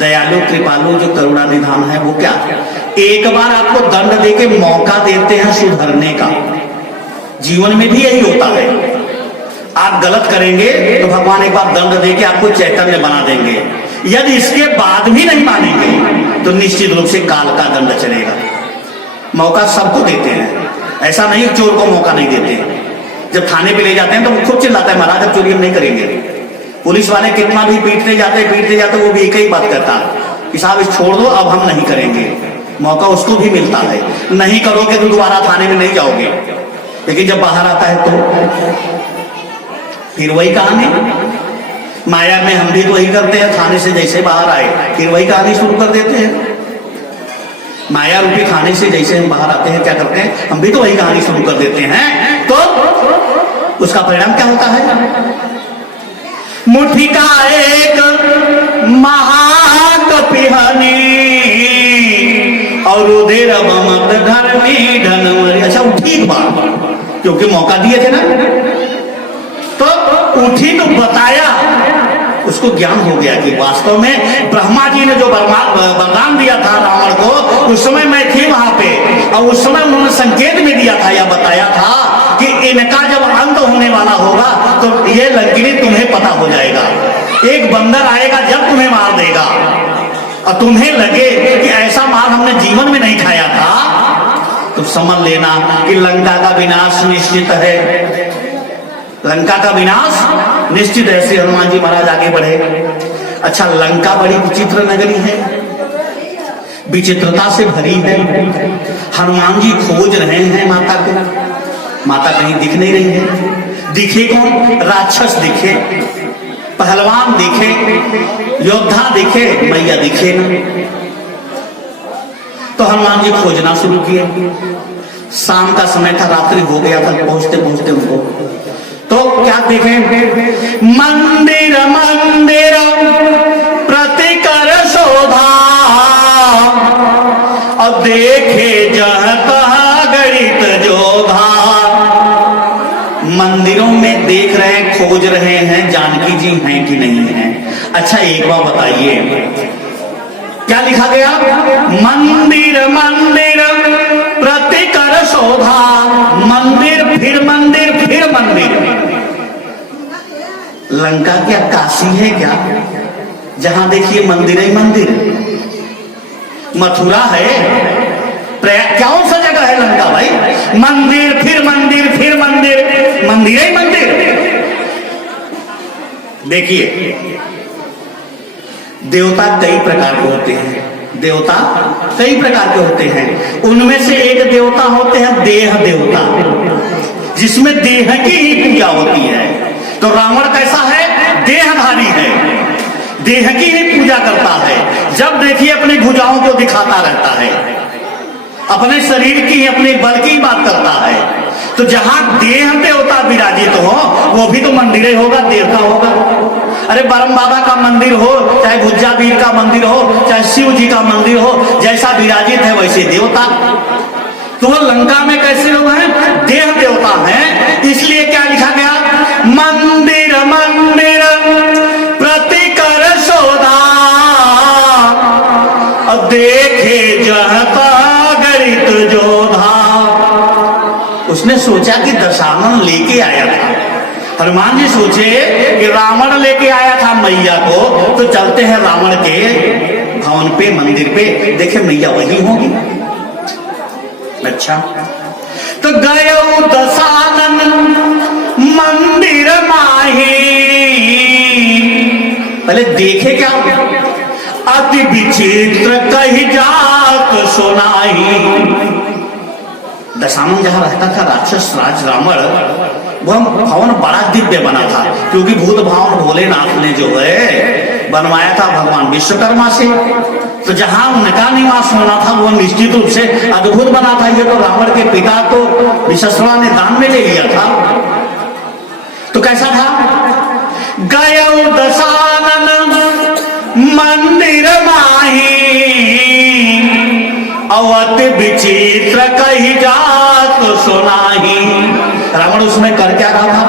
दयालु कृपालु जो करुणा निधान है वो क्या, एक बार आपको दंड देके मौका देते हैं सुधरने का। जीवन में भी यही होता है, आप गलत करेंगे तो भगवान एक बार दंड देके आपको चैतन्य बना देंगे। यदि इसके बाद भी नहीं मानेंगे तो निश्चित रूप से काल का दंड चलेगा। मौका सबको देते हैं, ऐसा नहीं चोर को मौका नहीं देते। जब थाने पे ले जाते हैं तो वो खुद चिल्लाता है, महाराज अब चोरी हम नहीं करेंगे। पुलिस वाले कितना भी पीटते जाते वो भी एक ही बात करता कि साहब इस छोड़ दो, अब हम नहीं करेंगे। मौका उसको भी मिलता है, नहीं करोगे तो दोबारा थाने में नहीं जाओगे। लेकिन जब बाहर आता है तो फिर वही कहानी। माया में हम भी तो वही करते हैं, खाने से जैसे बाहर आए फिर वही कहानी शुरू कर देते हैं। माया रूपी खाने से जैसे हम बाहर आते हैं क्या करते हैं, हम भी तो वही कहानी शुरू कर देते हैं। तो उसका परिणाम क्या होता है? मुट्ठी का एक महाकपिहनी और रुधिर बमत धरनी धनमरी। अच्छा, उठी बात, क्योंकि मौका दिए थे ना, तो उठी तो बताया, उसको ज्ञान हो गया कि वास्तव में ब्रह्मा जी ने जो वरदान दिया था रावण को, उस समय मैं थी वहां पे, और उस समय उन्होंने संकेत भी दिया था या बताया था कि इनका जब अंत होने वाला होगा तो ये लंकिनी तुम्हें पता हो जाएगा। एक बंदर आएगा जब तुम्हें मार देगा और तुम्हें लगे कि ऐसा मार हमने जीवन में नहीं खाया था, तो समझ लेना कि लंका का विनाश निश्चित है। लंका का विनाश निश्चित है। श्री हनुमान जी महाराज आगे बढ़े। अच्छा, लंका बड़ी विचित्र नगरी है, विचित्रता से भरी है। हनुमान जी खोज रहे हैं माता को, माता कहीं दिख नहीं रही है। दिखे कौन? राक्षस दिखे, पहलवान दिखे, योद्धा दिखे, मैया दिखे ना। तो हनुमान जी खोजना शुरू किए। शाम का समय था, रात्रि हो गया था पहुंचते पहुंचते उनको। तो क्या देखे? मंदिर मंदिर प्रतिकर शोभा, और देखे जहता गणित जोधा। मंदिरों में देख रहे हैं, खोज रहे हैं जानकी जी हैं कि नहीं है। अच्छा, एक बार बताइए क्या लिखा गया? मंदिर मंदिर प्रतिकर शोभा, मंदिर फिर मंदिर फिर मंदिर। लंका क्या काशी है क्या? जहां देखिए मंदिर ही मंदिर। मथुरा है, कौन सा जगह है लंका भाई? मंदिर फिर मंदिर फिर मंदिर, मंदिर ही मंदिर। देखिए, देवता कई प्रकार के होते हैं, देवता कई प्रकार के होते हैं। उनमें से एक देवता होते हैं देह देवता, जिसमें देह की ही पूजा होती है। तो रावण कैसा है? देहधारी है, देह की ही पूजा करता है। जब देखिए अपनी भुजाओं को दिखाता रहता है, अपने शरीर की, अपने बल की बात करता है। तो जहां देह देवता विराजित हो, वो भी तो मंदिर ही होगा, देवता होगा। अरे ब्रह्म बाबा का मंदिर हो, चाहे भुज्जा वीर का मंदिर हो, चाहे शिव जी का मंदिर हो, जैसा विराजित है वैसे देवता। तो लंका में कैसे लोग हैं? देह देवता हैं। इसलिए क्या लिखा गया? मंदिर मंदिर प्रतिकर शोधा, और देखे जहता गणित जोधा। उसने सोचा कि दशानन लेके आया था। हनुमान जी सोचे कि रावण लेके आया था मैया को, तो चलते हैं रावण के भवन पे, मंदिर पे, देखे मैया वही होगी। अच्छा, तो गए दशानन मंदिर माही। पहले देखे क्या? अति विचित्र कही जात सुनाई। दशानन जहां रहता था राक्षस राज रावण, वह भवन बड़ा दिव्य बना था, क्योंकि भूत भावन भोलेनाथ ने जो है बनवाया था भगवान विश्वकर्मा से। तो जहां उनका निवास होना था वो निश्चित रूप से अद्भुत बना था। ये तो रावण के पिता तो विश्वकर्मा ने दान में ले लिया था। तो कैसा था? गए दशानन मंदिर माही, अवत विचित्र कही जात सुनाही। रावण उसमें कर क्या रहा था?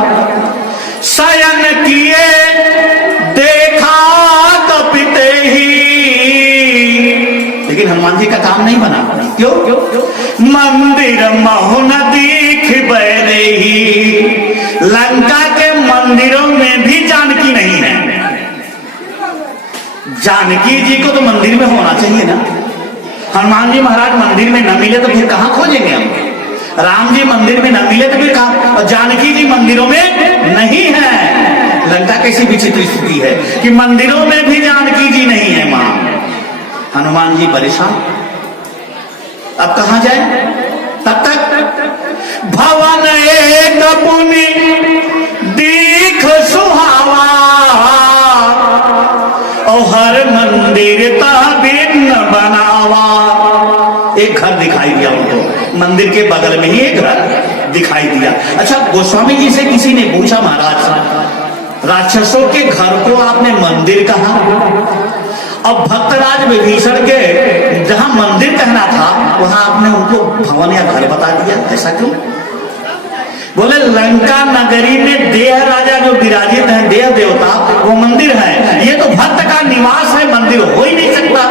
शयन किए देखा कपिते ही। लेकिन हनुमान जी का काम नहीं बना। क्यों? मंदिर महुन दीख बैरे ही। लंका के मंदिरों में भी जानकी नहीं है। जानकी जी को तो मंदिर में होना चाहिए ना। हनुमान जी महाराज मंदिर में न मिले तो फिर कहां खोजेंगे हम? राम जी मंदिर में न मिले तो फिर कहां? और जानकी जी मंदिरों में नहीं है। लंका कैसी विचित्र स्थिति है कि मंदिरों में भी जानकी जी नहीं है। मां हनुमान जी परेशान, अब कहां जाए? तब तक भवन एक पुनि दीख सुहावा, और हर मंदिर भिन्न बनावा। एक घर दिखाई दिया उनको, मंदिर के बगल में ही एक घर दिखाई दिया। अच्छा, गोस्वामी जी से किसी ने पूछा, महाराज राक्षसों के घर को आपने मंदिर कहा, अब भक्तराज विभीषण के जहां मंदिर कहना था वहां आपने उनको भवन या घर बता दिया, ऐसा क्यों? बोले लंका नगरी में देह राजा जो विराजित हैं, देह देवता, वो मंदिर है। ये तो भक्त का निवास है, मंदिर हो ही नहीं सकता।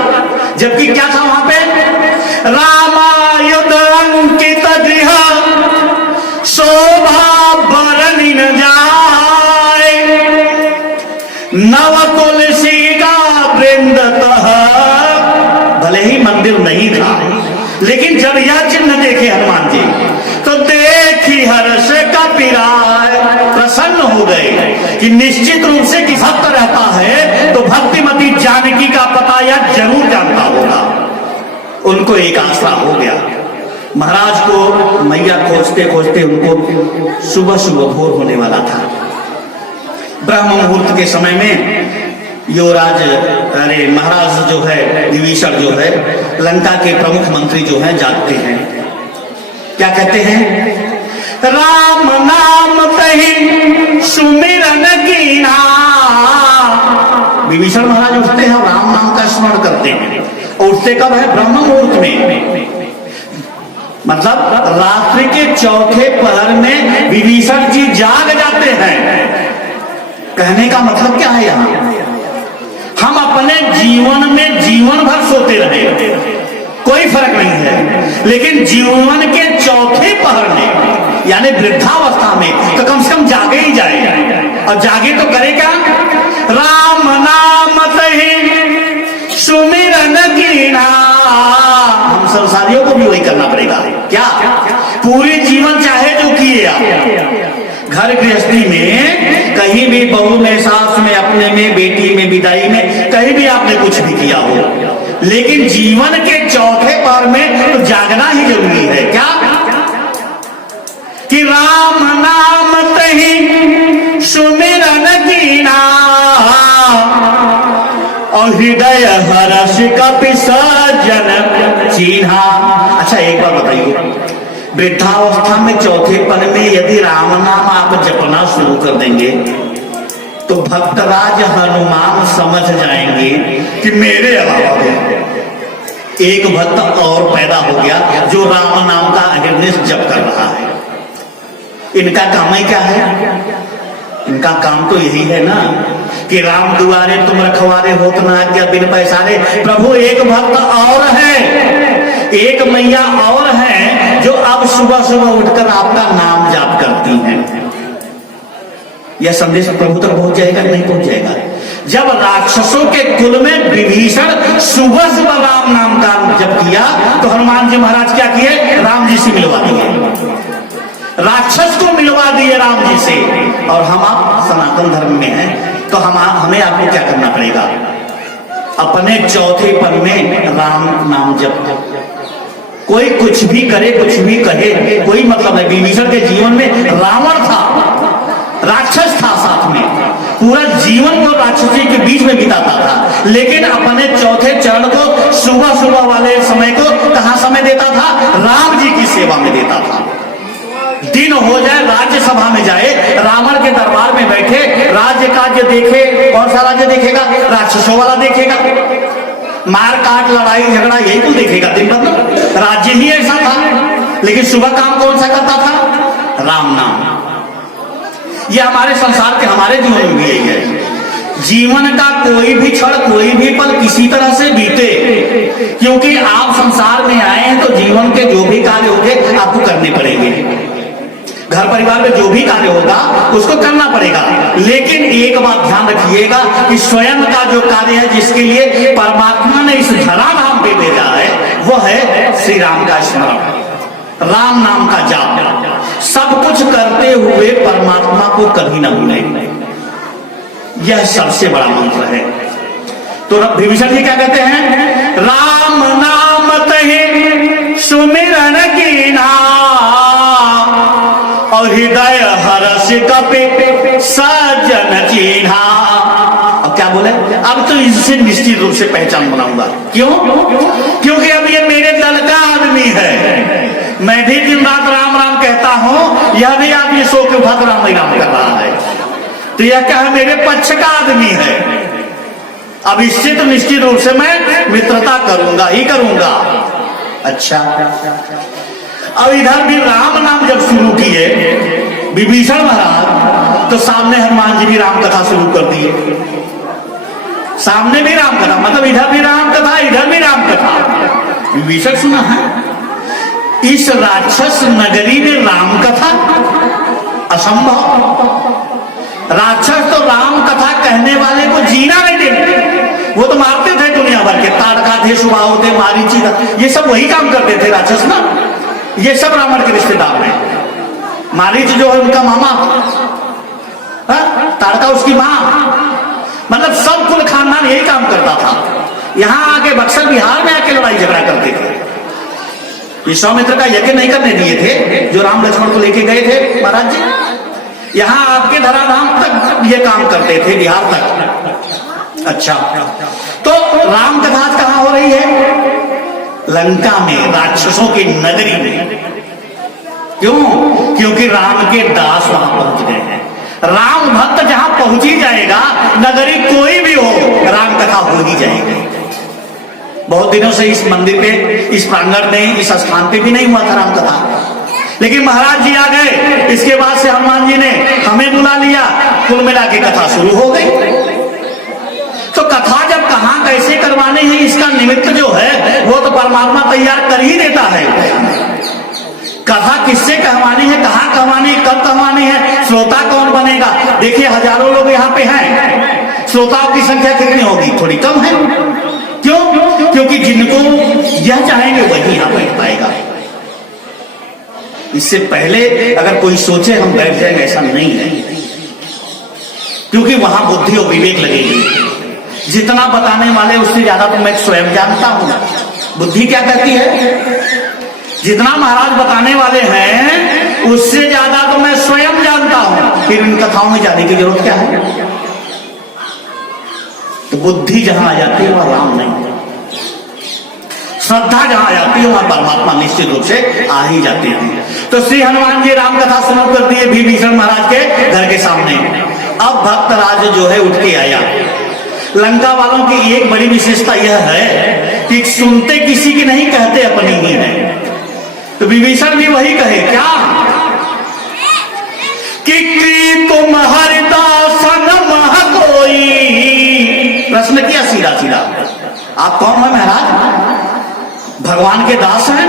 जबकि क्या था वहां पे? रामायुध अंकित गृह शोभा बरनी न जाए, नव तुलसी का वृंद तह। भले ही मंदिर नहीं था, लेकिन जब यह चिन्ह देखे हनुमान जी तो देखी हर्ष का पिराय, प्रसन्न हो गए कि निश्चित रूप से कि भक्त रहता है तो भक्तिमती जानकी का पता यह जरूर जानता होगा। उनको एक आशा हो गया। महाराज को मैया खोजते खोजते उनको सुबह सुबह भोर होने वाला था। ब्रह्म मुहूर्त के समय में युवराज अरे महाराज जो है विभीषण जो है, लंका के प्रमुख मंत्री जो हैं, जागते हैं। क्या कहते हैं? राम नाम तहि सुमिरन कीना। विभीषण महाराज उठते हैं और राम नाम का स्मरण करते हैं। उठते कब है? ब्रह्म मुहूर्त में, मतलब रात्रि के चौथे पहर में विभीषण जी जाग जाते हैं। कहने का मतलब क्या है? यहां हम अपने जीवन में जीवन भर सोते रहे, कोई फर्क नहीं है, लेकिन जीवन के चौथे पहर में यानी वृद्धावस्था में तो कम से कम जागे ही जाए। और जागे तो करे क्या? राम नाम तहि सुमिरन कीना। हम संसारियों को भी वही करना पड़ेगा। क्या? पूरे जीवन चाहे जो किए आप, घर गृहस्थी में कहीं भी, बहू में, सास में, अपने में, बेटी में, विदाई में, कहीं भी आपने कुछ भी किया हो, लेकिन जीवन के चौथे पहर में तो जागना ही जरूरी है। क्या? कि राम नाम तहि सुमिरन कीना और हृदय हर्ष कपि सजन चीन्हा। अच्छा एक बार बताइए, वृद्धावस्था में चौथे पन में यदि राम नाम आप जपना शुरू कर देंगे तो भक्तराज हनुमान समझ जाएंगे कि मेरे अलावा भी एक भक्त और पैदा हो गया जो राम नाम का अहिर्निश जप कर रहा है। इनका काम ही क्या है? इनका काम तो यही है ना कि राम दुआरे तुम रखवारे होत ना क्या बिन पैसारे। प्रभु एक भक्त और है, एक मैया और है जो अब सुबह सुबह उठकर आपका नाम जाप करती हैं। यह संदेश प्रभु तक पहुंच जाएगा नहीं पहुंच जाएगा? जब राक्षसों के कुल में विभीषण सुबह सुबह राम नाम का जप किया तो हनुमान जी महाराज क्या किए? राम जी से मिलवा दिए, राक्षस को मिलवा दिए राम जी से। और हम आप सनातन धर्म में हैं तो हमें आपको क्या करना पड़ेगा? अपने चौथे पन में राम नाम जप। कोई कुछ भी करे, कुछ भी कहे, कोई मतलब नहीं। विभीषण के जीवन में रावण था, राक्षस था, साथ में पूरा जीवन को राक्षसी के बीच में बिताता था, लेकिन अपने चौथे चरण को सुबह सुबह वाले समय को कहां समय देता था? राम जी की सेवा में देता था। दिन हो जाए, राज्यसभा में जाए, रावण के दरबार में बैठे, राज्य कार्य देखे। कौन सा राज्य देखेगा? राक्षसों वाला देखेगा। मार काट, लड़ाई झगड़ा यही कुछ देखेगा दिन भर। राज्य ही ऐसा था, लेकिन सुबह काम कौन सा करता था? राम नाम। ये हमारे संसार के, हमारे जीवन में भी यही है। जीवन का कोई भी क्षण, कोई भी पल किसी तरह से बीते, क्योंकि आप संसार में आए हैं तो जीवन के जो भी कार्य होंगे आपको करने पड़ेंगे। घर परिवार में जो भी कार्य होगा उसको करना पड़ेगा, लेकिन एक बात ध्यान रखिएगा कि स्वयं का जो कार्य है, जिसके लिए परमात्मा ने इस धराधाम पे भेजा है, वो है श्री राम का स्मरण, राम नाम का जाप। सब कुछ करते हुए परमात्मा को कभी न भूलें, यह सबसे बड़ा मंत्र है। तो विभीषण जी क्या कहते हैं? राम नाम तहि सुमिरन कीना और हृदय हर्ष कपि सजन चीन्हा। अब क्या बोले? अब तो इससे निश्चित रूप से पहचान बनाऊंगा। क्यों? क्योंकि अब ये मेरे दल का आदमी है। मैं भी दिन रात राम राम कहता हूं, यह भी आदमी सो के भक्त राम राम कर रहा है, तो यह क्या है? मेरे पक्ष का आदमी है। अब इससे तो निश्चित रूप से मैं मित्रता करूंगा ही करूंगा। अच्छा, अब इधर भी राम नाम जब शुरू किए विभीषण महाराज तो सामने हनुमान जी भी राम कथा शुरू कर दिए। सामने भी राम कथा, मतलब इधर भी राम कथा, इधर भी राम कथा। विभीषण सुना है इस राक्षस नगरी में राम कथा असंभव। राक्षस तो राम कथा कहने वाले को जीना नहीं देते, वो तो मारते थे दुनिया भर के, ताड़का थे, सुबाहो थे, मारीची था, ये सब वही काम करते थे राक्षस ना। ये सब रावण के रिश्तेदार हैं। मारीच जो है उनका मामा, ताड़का उसकी माँ, मतलब सब कुल खानदान यही काम करता था। यहां आके बक्सर बिहार में आके लड़ाई झगड़ा करते थे। विश्वामित्र का यज्ञ नहीं करने दिए थे जो राम लक्ष्मण को लेके गए थे महाराज जी। यहां आपके धराधाम तक ये काम करते थे, बिहार तक। अच्छा, तो राम कथा कहां हो रही है? लंका में, राक्षसों की नगरी में। क्यों? क्योंकि राम के दास वहां पहुंच गए हैं। राम भक्त जहां पहुंच ही जाएगा, नगरी कोई भी हो, राम कथा हो ही जाएगी। बहुत दिनों से इस मंदिर पे, इस प्रांगण में, इस स्थान पे भी नहीं हुआ था राम कथा, लेकिन महाराज जी आ गए। इसके बाद से हनुमान जी ने हमें बुला लिया, कुल मिला के कथा शुरू हो गई। तो कथा जब कहां कैसे करवाने हैं, इसका निमित्त जो है वो तो परमात्मा तैयार कर ही देता है। कथा किससे कहवानी है, कहां कहवानी है, कब कहवानी है, श्रोता कौन बनेगा? देखिए हजारों लोग यहाँ पे हैं, श्रोताओं की संख्या कितनी होगी? थोड़ी कम है। क्यों? क्योंकि जिनको यह चाहेंगे वही यहाँ बैठ पाएगा। इससे पहले अगर कोई सोचे हम बैठ जाएंगे, ऐसा नहीं है, क्योंकि वहां बुद्धि और विवेक लगेगी। जितना बताने वाले उससे ज्यादा तो मैं स्वयं जानता हूं। बुद्धि क्या कहती है? जितना महाराज बताने वाले हैं उससे ज्यादा तो मैं स्वयं जानता हूं, फिर इन कथाओं में जाने की जरूरत क्या है? तो बुद्धि जहां आ जाती है वहां राम नहीं, श्रद्धा जहां आ जाती है वहां परमात्मा निश्चित रूप से आ ही जाते हैं। तो श्री हनुमान जी राम कथा शुरू कर दिए विभीषण महाराज के घर के सामने। अब भक्तराज जो है उठ के आया। लंका वालों की एक बड़ी विशेषता यह है कि सुनते किसी की नहीं, कहते अपनी ही है। तो विभीषण भी वही कहे क्या कि तुम हरिदासन मह कोई। प्रश्न किया सीधा सीधा, आप कौन है महाराज? भगवान के दास हैं।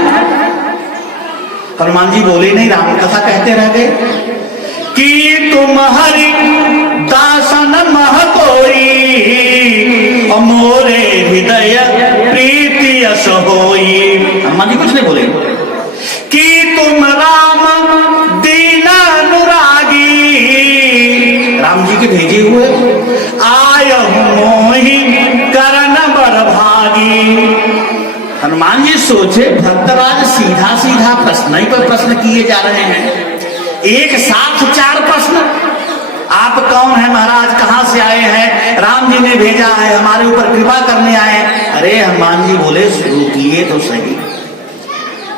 हनुमान जी बोले नहीं, राम कथा कहते रह गए कि तुम हरि दासन मह कोई, मोरे हृदय प्रीति यश होई। हनुमान जी कुछ नहीं बोले कि तुम राम दीनानुरागी, राम जी के भेजे हुए, आय मोहि करण बर भागी। हनुमान जी सोचे भक्तराज सीधा सीधा प्रश्न ही पर प्रश्न किए जा रहे हैं, एक साथ 4 प्रश्न। आप कौन है महाराज, कहां से आए हैं? राम जी ने भेजा है, हमारे ऊपर कृपा करने आए। अरे हनुमान जी बोले शुरू किए तो सही,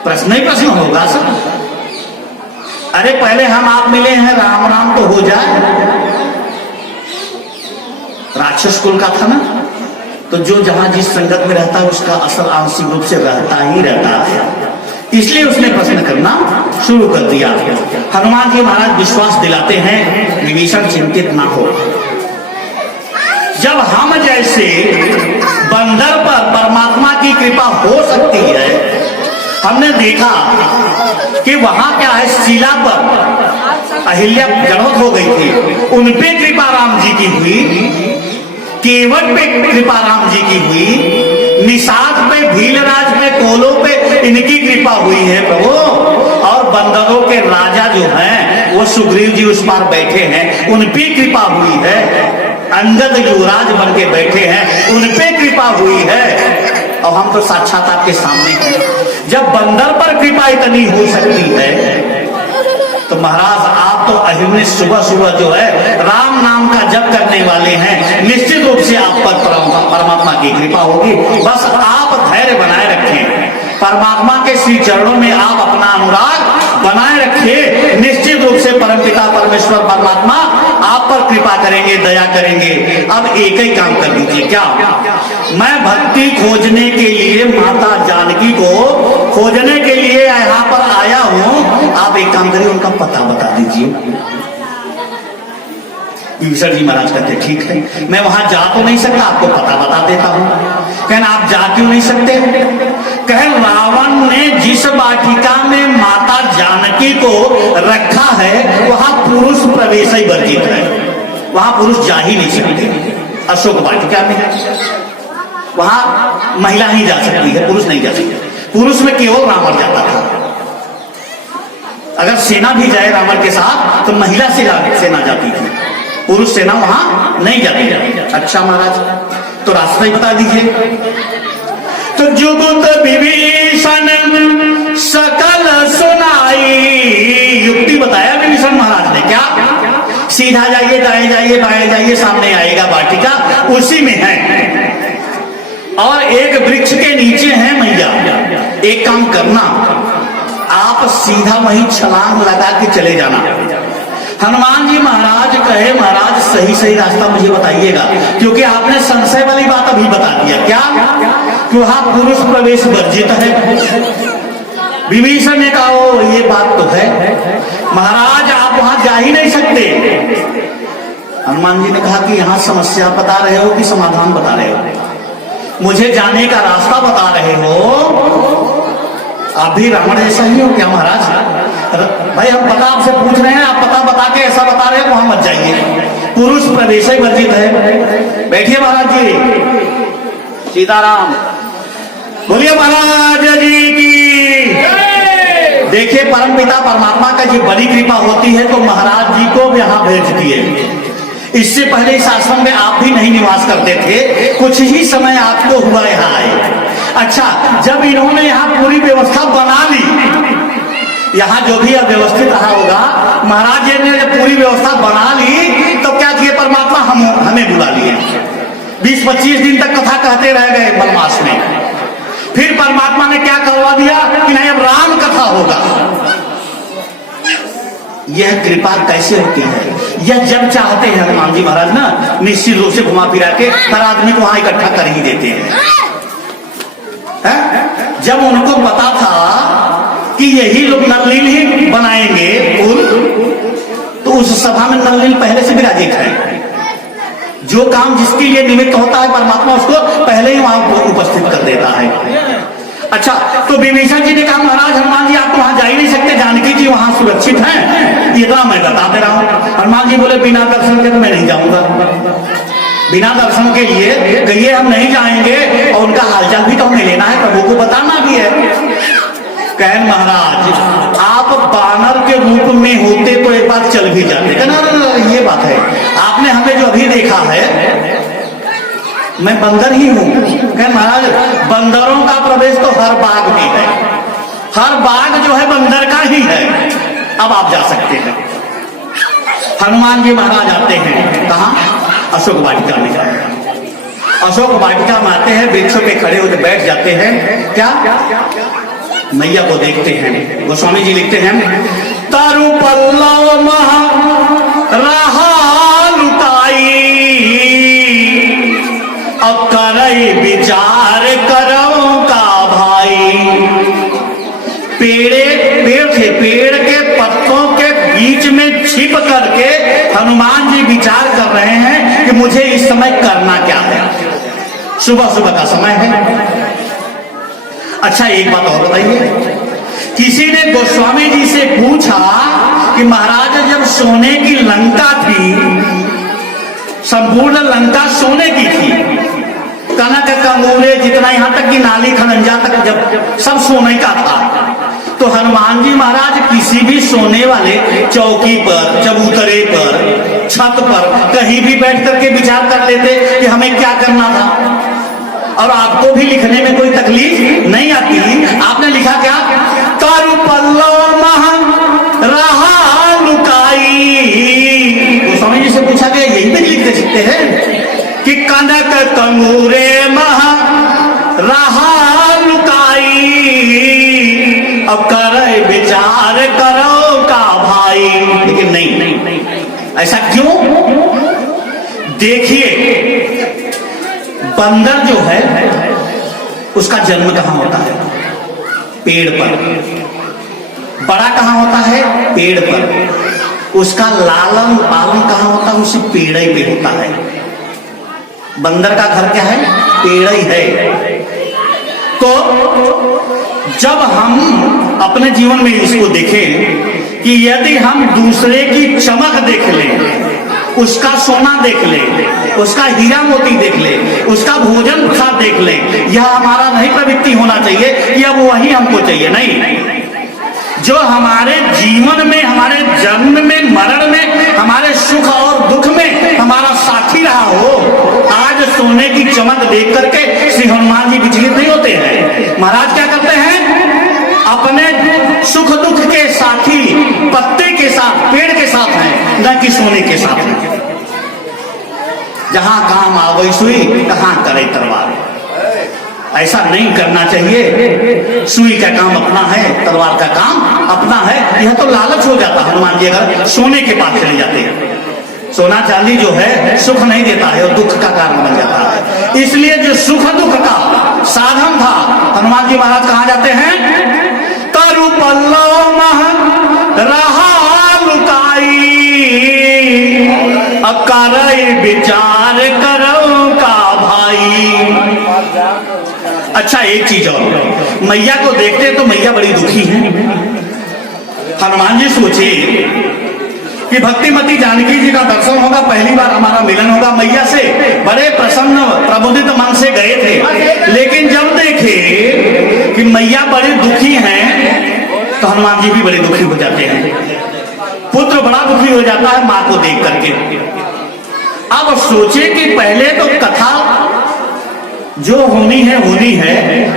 प्रश्न ही प्रश्न होगा सर। अरे पहले हम आप मिले हैं, राम राम तो हो जाए। राक्षस कुल का था ना, तो जो जहां जिस संगत में रहता है उसका असर आंशिक रूप से रहता ही रहता है, इसलिए उसने प्रश्न करना शुरू कर दिया। हनुमान जी महाराज विश्वास दिलाते हैं विभीषण चिंतित ना हो। जब हम जैसे बंदर पर परमात्मा की कृपा हो सकती है, हमने देखा कि वहां क्या है, शिला पर अहिल्या जड़ोत हो गई थी, उनपे कृपा राम जी की हुई। केवट पे कृपा राम जी की हुई, निषाद पे, भीलराज पे, कोलों पे इनकी कृपा हुई है प्रभु। और बंदरों के राजा जो हैं वो सुग्रीव जी उस पार बैठे हैं, उनपे कृपा हुई है। अंगद युवराज बन के बैठे हैं, उनपे कृपा हुई है। और हम तो साक्षात आपके सामने हैं। जब बंदर पर कृपा इतनी हो सकती है तो महाराज आप तो अहिर्निश सुबह सुबह जो है राम नाम का जप करने वाले हैं, निश्चित रूप से आप पर परमात्मा की कृपा होगी। बस आप धैर्य बनाए रखें, परमात्मा के श्री चरणों में आप अपना अनुराग बनाए रखिए। निश्चित रूप से परमपिता परमेश्वर परमात्मा आप पर कृपा करेंगे, दया करेंगे। अब एक ही काम कर दीजिए, क्या? मैं भक्ति खोजने के लिए माता जानकी को खोजने के लिए यहाँ पर आया हूं। आप एक काम करिए, उनका पता बता दीजिए। विभीषण जी महाराज कहते ठीक है, मैं वहां जा तो नहीं सकता, आपको पता बता देता हूं। कहना आप जा क्यों नहीं सकते? कहे रावण ने जिस वाटिका में माता जानकी को रखा है वहां पुरुष प्रवेश ही वर्जित है, वहां पुरुष जा ही नहीं सकते। अशोक वाटिका में वहां महिला ही जा सकती है, पुरुष नहीं जा सकते। पुरुष में केवल रावण जाता था। अगर सेना भी जाए रावण के साथ तो महिला सेना जाती थी, पुरुष सेना वहां नहीं जाती। अच्छा महाराज, तो रास्ता ही बता दीजिए। तो जुगुत विभीषण सकल सुनाई, युक्ति बताया विभीषण महाराज ने। क्या? सीधा जाइए, दाएं जाइए, बाएं जाइए, सामने आएगा वाटिका, उसी में है। और एक वृक्ष के नीचे है मैया। एक काम करना, आप सीधा वहीं छलांग लगा के चले जाना। हनुमान जी महाराज कहे महाराज सही सही रास्ता मुझे बताइएगा, क्योंकि आपने संशय वाली बात अभी बता दिया। क्या? कि वहां पुरुष प्रवेश वर्जित है। विभीषण ने कहा ओ ये बात तो है महाराज, आप वहां जा ही नहीं सकते। हनुमान जी ने कहा कि यहाँ समस्या बता रहे हो कि समाधान बता रहे हो? मुझे जाने का रास्ता बता रहे हो। आप भी रावण जैसा ही हो क्या महाराज? भाई हम पता आपसे पूछ रहे हैं, आप पता बता के ऐसा बता रहे हैं, वहां मत जाइए, पुरुष प्रवेश ही वर्जित है। बैठिए महाराज जी। सीताराम बोलिए महाराज जी की। देखिए परमपिता परमात्मा का जो बड़ी कृपा होती है तो महाराज जी को यहाँ भेज दिए। इससे पहले इस आश्रम में आप भी नहीं निवास करते थे, कुछ ही समय आपको हुआ यहाँ आए। अच्छा, जब इन्होंने यहाँ पूरी व्यवस्था बना ली, यहाँ जो भी अव्यवस्थित रहा होगा, महाराज जी ने जब पूरी व्यवस्था बना ली तो क्या किए परमात्मा हमें बुला लिए। 20-25 दिन तक कथा कहते रह गए वनवास में। फिर परमात्मा ने क्या करवा दिया कि नहीं अब राम कथा होगा। यह कृपा कैसे होती है? यह जब चाहते हैं हनुमान जी महाराज ना निश्चित रूप से घुमा फिरा के हर आदमी को वहां इकट्ठा कर ही देते हैं। जब उनको पता था कि यही लोग नलनील ही बनाएंगे पुल, तो उस सभा में नलनील पहले से विराजित है। जो काम जिसके लिए निमित्त होता है परमात्मा उसको पहले ही वहां उपस्थित कर देता है। अच्छा, तो विभीषण जी ने कहा महाराज हनुमान जी आप तो वहां जा ही नहीं सकते, जानकी जी वहां सुरक्षित हैं, ये तो मैं बता दे रहा हूं। हनुमान जी बोले बिना दर्शन के तो मैं नहीं जाऊंगा। बिना दर्शन के लिए कहिए हम नहीं जाएंगे, और उनका हालचाल भी तो हमें लेना है, प्रभु को बताना भी है। कहन महाराज आप बानर के रूप में होते तो एक बार चल भी जाते। कहना ये बात है, आपने हमें जो अभी देखा है मैं बंदर ही हूं। कहन महाराज बंदरों का प्रवेश तो हर बाग में है, हर बाग जो है बंदर का ही है। अब आप जा सकते हैं। हनुमान जी महाराज आते हैं कहां? अशोक वाटिका में जाते हैं। अशोक वाटिका में आते हैं, वृक्षों पे खड़े होकर बैठ जाते हैं। क्या? मैया को देखते हैं। गोस्वामी जी लिखते हैं तरु पल्लव महा रहा लुटाई, अब करई विचार करो का भाई। पेड़ थे, पेड़ के पत्तों के बीच में छिप करके हनुमान जी विचार कर रहे हैं कि मुझे इस समय करना क्या है। सुबह सुबह का समय है। अच्छा एक बात और बताइए, किसी ने गोस्वामी जी से पूछा कि महाराज जब सोने की लंका थी, संपूर्ण लंका सोने की थी, कनक कंगूरे जितना यहां तक कि नाली खनंजा तक जब सब सोने का था, तो हनुमान जी महाराज किसी भी सोने वाले चौकी पर, चबूतरे पर, छत पर कहीं भी बैठ करके विचार कर लेते कि हमें क्या करना था। और आपको भी लिखने में कोई तकलीफ नहीं आती। आपने लिखा क्या? तरु पल्लव महा रहा लुकाई। गोस्वामी जी से पूछा गया यही भी लिख सकते हैं कि कनक कंगूरे महा रहा लुकाई, अब करे विचार करो का भाई। लेकिन नहीं, ऐसा क्यों? देखिए बंदर जो है उसका जन्म कहां होता है? पेड़ पर। बड़ा कहाँ होता है? पेड़ पर। उसका लालन पालन कहाँ होता है? उसी पेड़ ही पे होता है। बंदर का घर क्या है? पेड़ ही है। तो जब हम अपने जीवन में इसको देखें कि यदि हम दूसरे की चमक देख लें, उसका सोना देख लें, उसका हीरा मोती देख लें, उसका भोजन प्रसाद देख लें, यह हमारा नहीं प्रवृत्ति होना चाहिए कि अब वही हमको चाहिए। नहीं, जो हमारे जीवन में, हमारे जन्म में, मरण में, हमारे सुख और दुख में हमारा साथी रहा हो। आज सोने की चमक देख करके श्री हनुमान जी विचलित नहीं होते हैं। महाराज क्या करते हैं? अपने सुख दुख के साथी पत्ते के साथ, पेड़ के साथ हैं, न कि सोने के साथ हैं। जहां काम आवै सुई, कहां करे तलवार। ऐसा नहीं करना चाहिए। सुई का काम अपना है, तलवार का काम अपना है। यह तो लालच हो जाता है। हनुमान जी अगर सोने के पास चले जाते हैं, सोना चांदी जो है सुख नहीं देता है और दुख का कारण बन जाता है। इसलिए जो सुख दुख का साधन था, हनुमान जी महाराज कहां जाते हैं? तरु पल्लव मह रहा लुकाई, अकारई विचार करो का भाई। अच्छा, एक चीज और, मैया को देखते तो मैया बड़ी दुखी है। हनुमान जी सोचे कि भक्तिमती जानकी जी का दर्शन होगा, पहली बार हमारा मिलन होगा मैया से। बड़े प्रसन्न प्रबोधित मन से गए थे, लेकिन जब देखे कि मैया बड़ी दुखी हैं तो हनुमान जी भी बड़े दुखी हो जाते हैं। पुत्र बड़ा दुखी हो जाता है मां को देख करके। अब सोचे कि पहले तो कथा जो होनी है,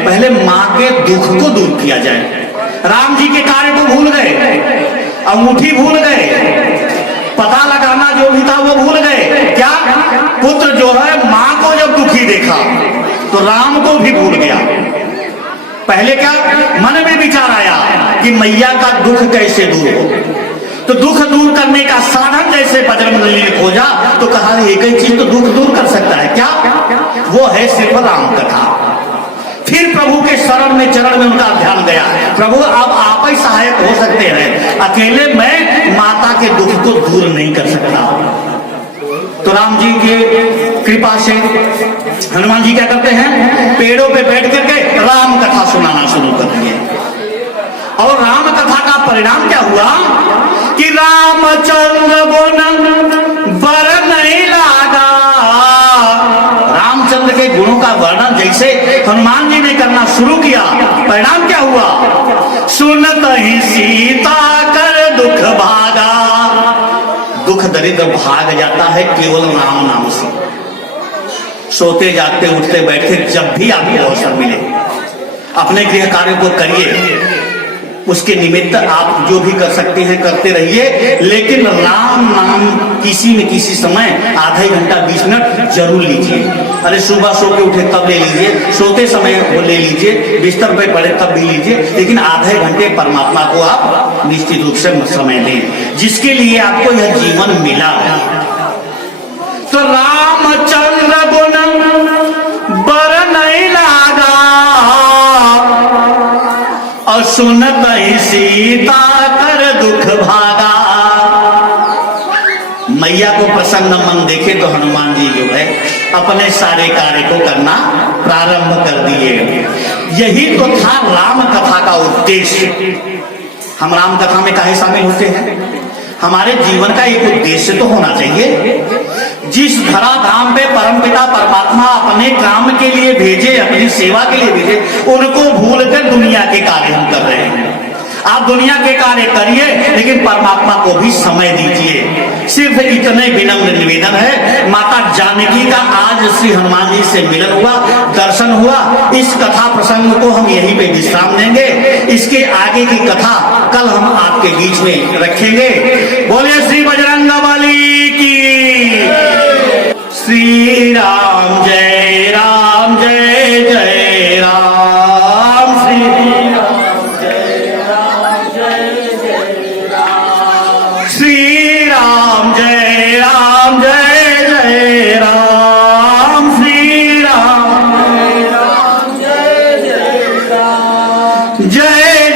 पहले मां के दुख को दूर किया जाए। राम जी के कार्य को भूल गए, अंगूठी भूल गए, पता लगाना जो भी था वो भूल गए। क्या? पुत्र जो है मां को जब दुखी देखा तो राम को भी भूल गया। पहले क्या मन में विचार आया कि मैया का दुख कैसे दूर हो, तो दुख दूर करने का साधन जैसे बजरंगबली ने खोजा तो कहा एक ही चीज तो दुख दूर कर सकता है। क्या? वो है सिर्फ राम कथा। फिर प्रभु के शरण में, चरण में उनका ध्यान गया। प्रभु अब आप ही सहायक हो सकते हैं, अकेले मैं माता के दुख को दूर नहीं कर सकता। तो राम जी के कृपा से हनुमान जी क्या करते हैं? पेड़ों पे बैठ करके राम कथा सुनाना शुरू कर दिए। और राम कथा का परिणाम क्या हुआ कि रामचंद्र गुण बर नहीं लागा। रामचंद्र के गुणों का वर्णन जैसे हनुमान जी ने करना शुरू किया, परिणाम क्या हुआ? सुनत ही सीता कर दुख भागा। दुख दरिद्र भाग जाता है केवल राम नाम से। सोते जागते उठते बैठते जब भी आपको अवसर मिले अपने गृह कार्य को करिए। उसके निमित्त आप जो भी कर सकते हैं करते रहिए, लेकिन राम नाम किसी न किसी समय आधा ही घंटा 20 मिनट जरूर लीजिए। अरे सुबह सो के उठे तब ले लीजिए, सोते समय वो ले लीजिए, बिस्तर पे पड़े तब भी लीजिए, लेकिन आधे घंटे परमात्मा को आप निश्चित रूप से समय दें, जिसके लिए आपको यह जीवन मिला। तो रामचंद्र गुण बर नहीं लागा और सुनत ही सीता कर दुख भागा। मैया को प्रसन्न मन देखे तो हनुमान जी जो है अपने सारे कार्य को करना प्रारंभ कर दिए। यही तो था राम कथा का उद्देश्य। हम राम कथा में काहे शामिल होते हैं? हमारे जीवन का एक उद्देश्य तो होना चाहिए। जिस धरा धाम पे परमपिता परमात्मा अपने काम के लिए भेजे, अपनी सेवा के लिए भेजे, उनको भूलकर दुनिया के कार्य हम कर रहे हैं। आप दुनिया के कार्य करिए, लेकिन परमात्मा को भी समय दीजिए। सिर्फ इतने विनम्र निवेदन है। माता जानकी का आज श्री हनुमान जी से मिलन हुआ, दर्शन हुआ। इस कथा प्रसंग को हम यहीं पे विश्राम देंगे। इसके आगे की कथा कल हम आपके बीच में रखेंगे। बोलिए श्री बजरंगबली की। श्री राम जय राम, जय जय राम। श्री राम जय राम, जय जय राम। श्री राम जय राम, जय जय राम। श्री राम जय राम, जय जय राम। जय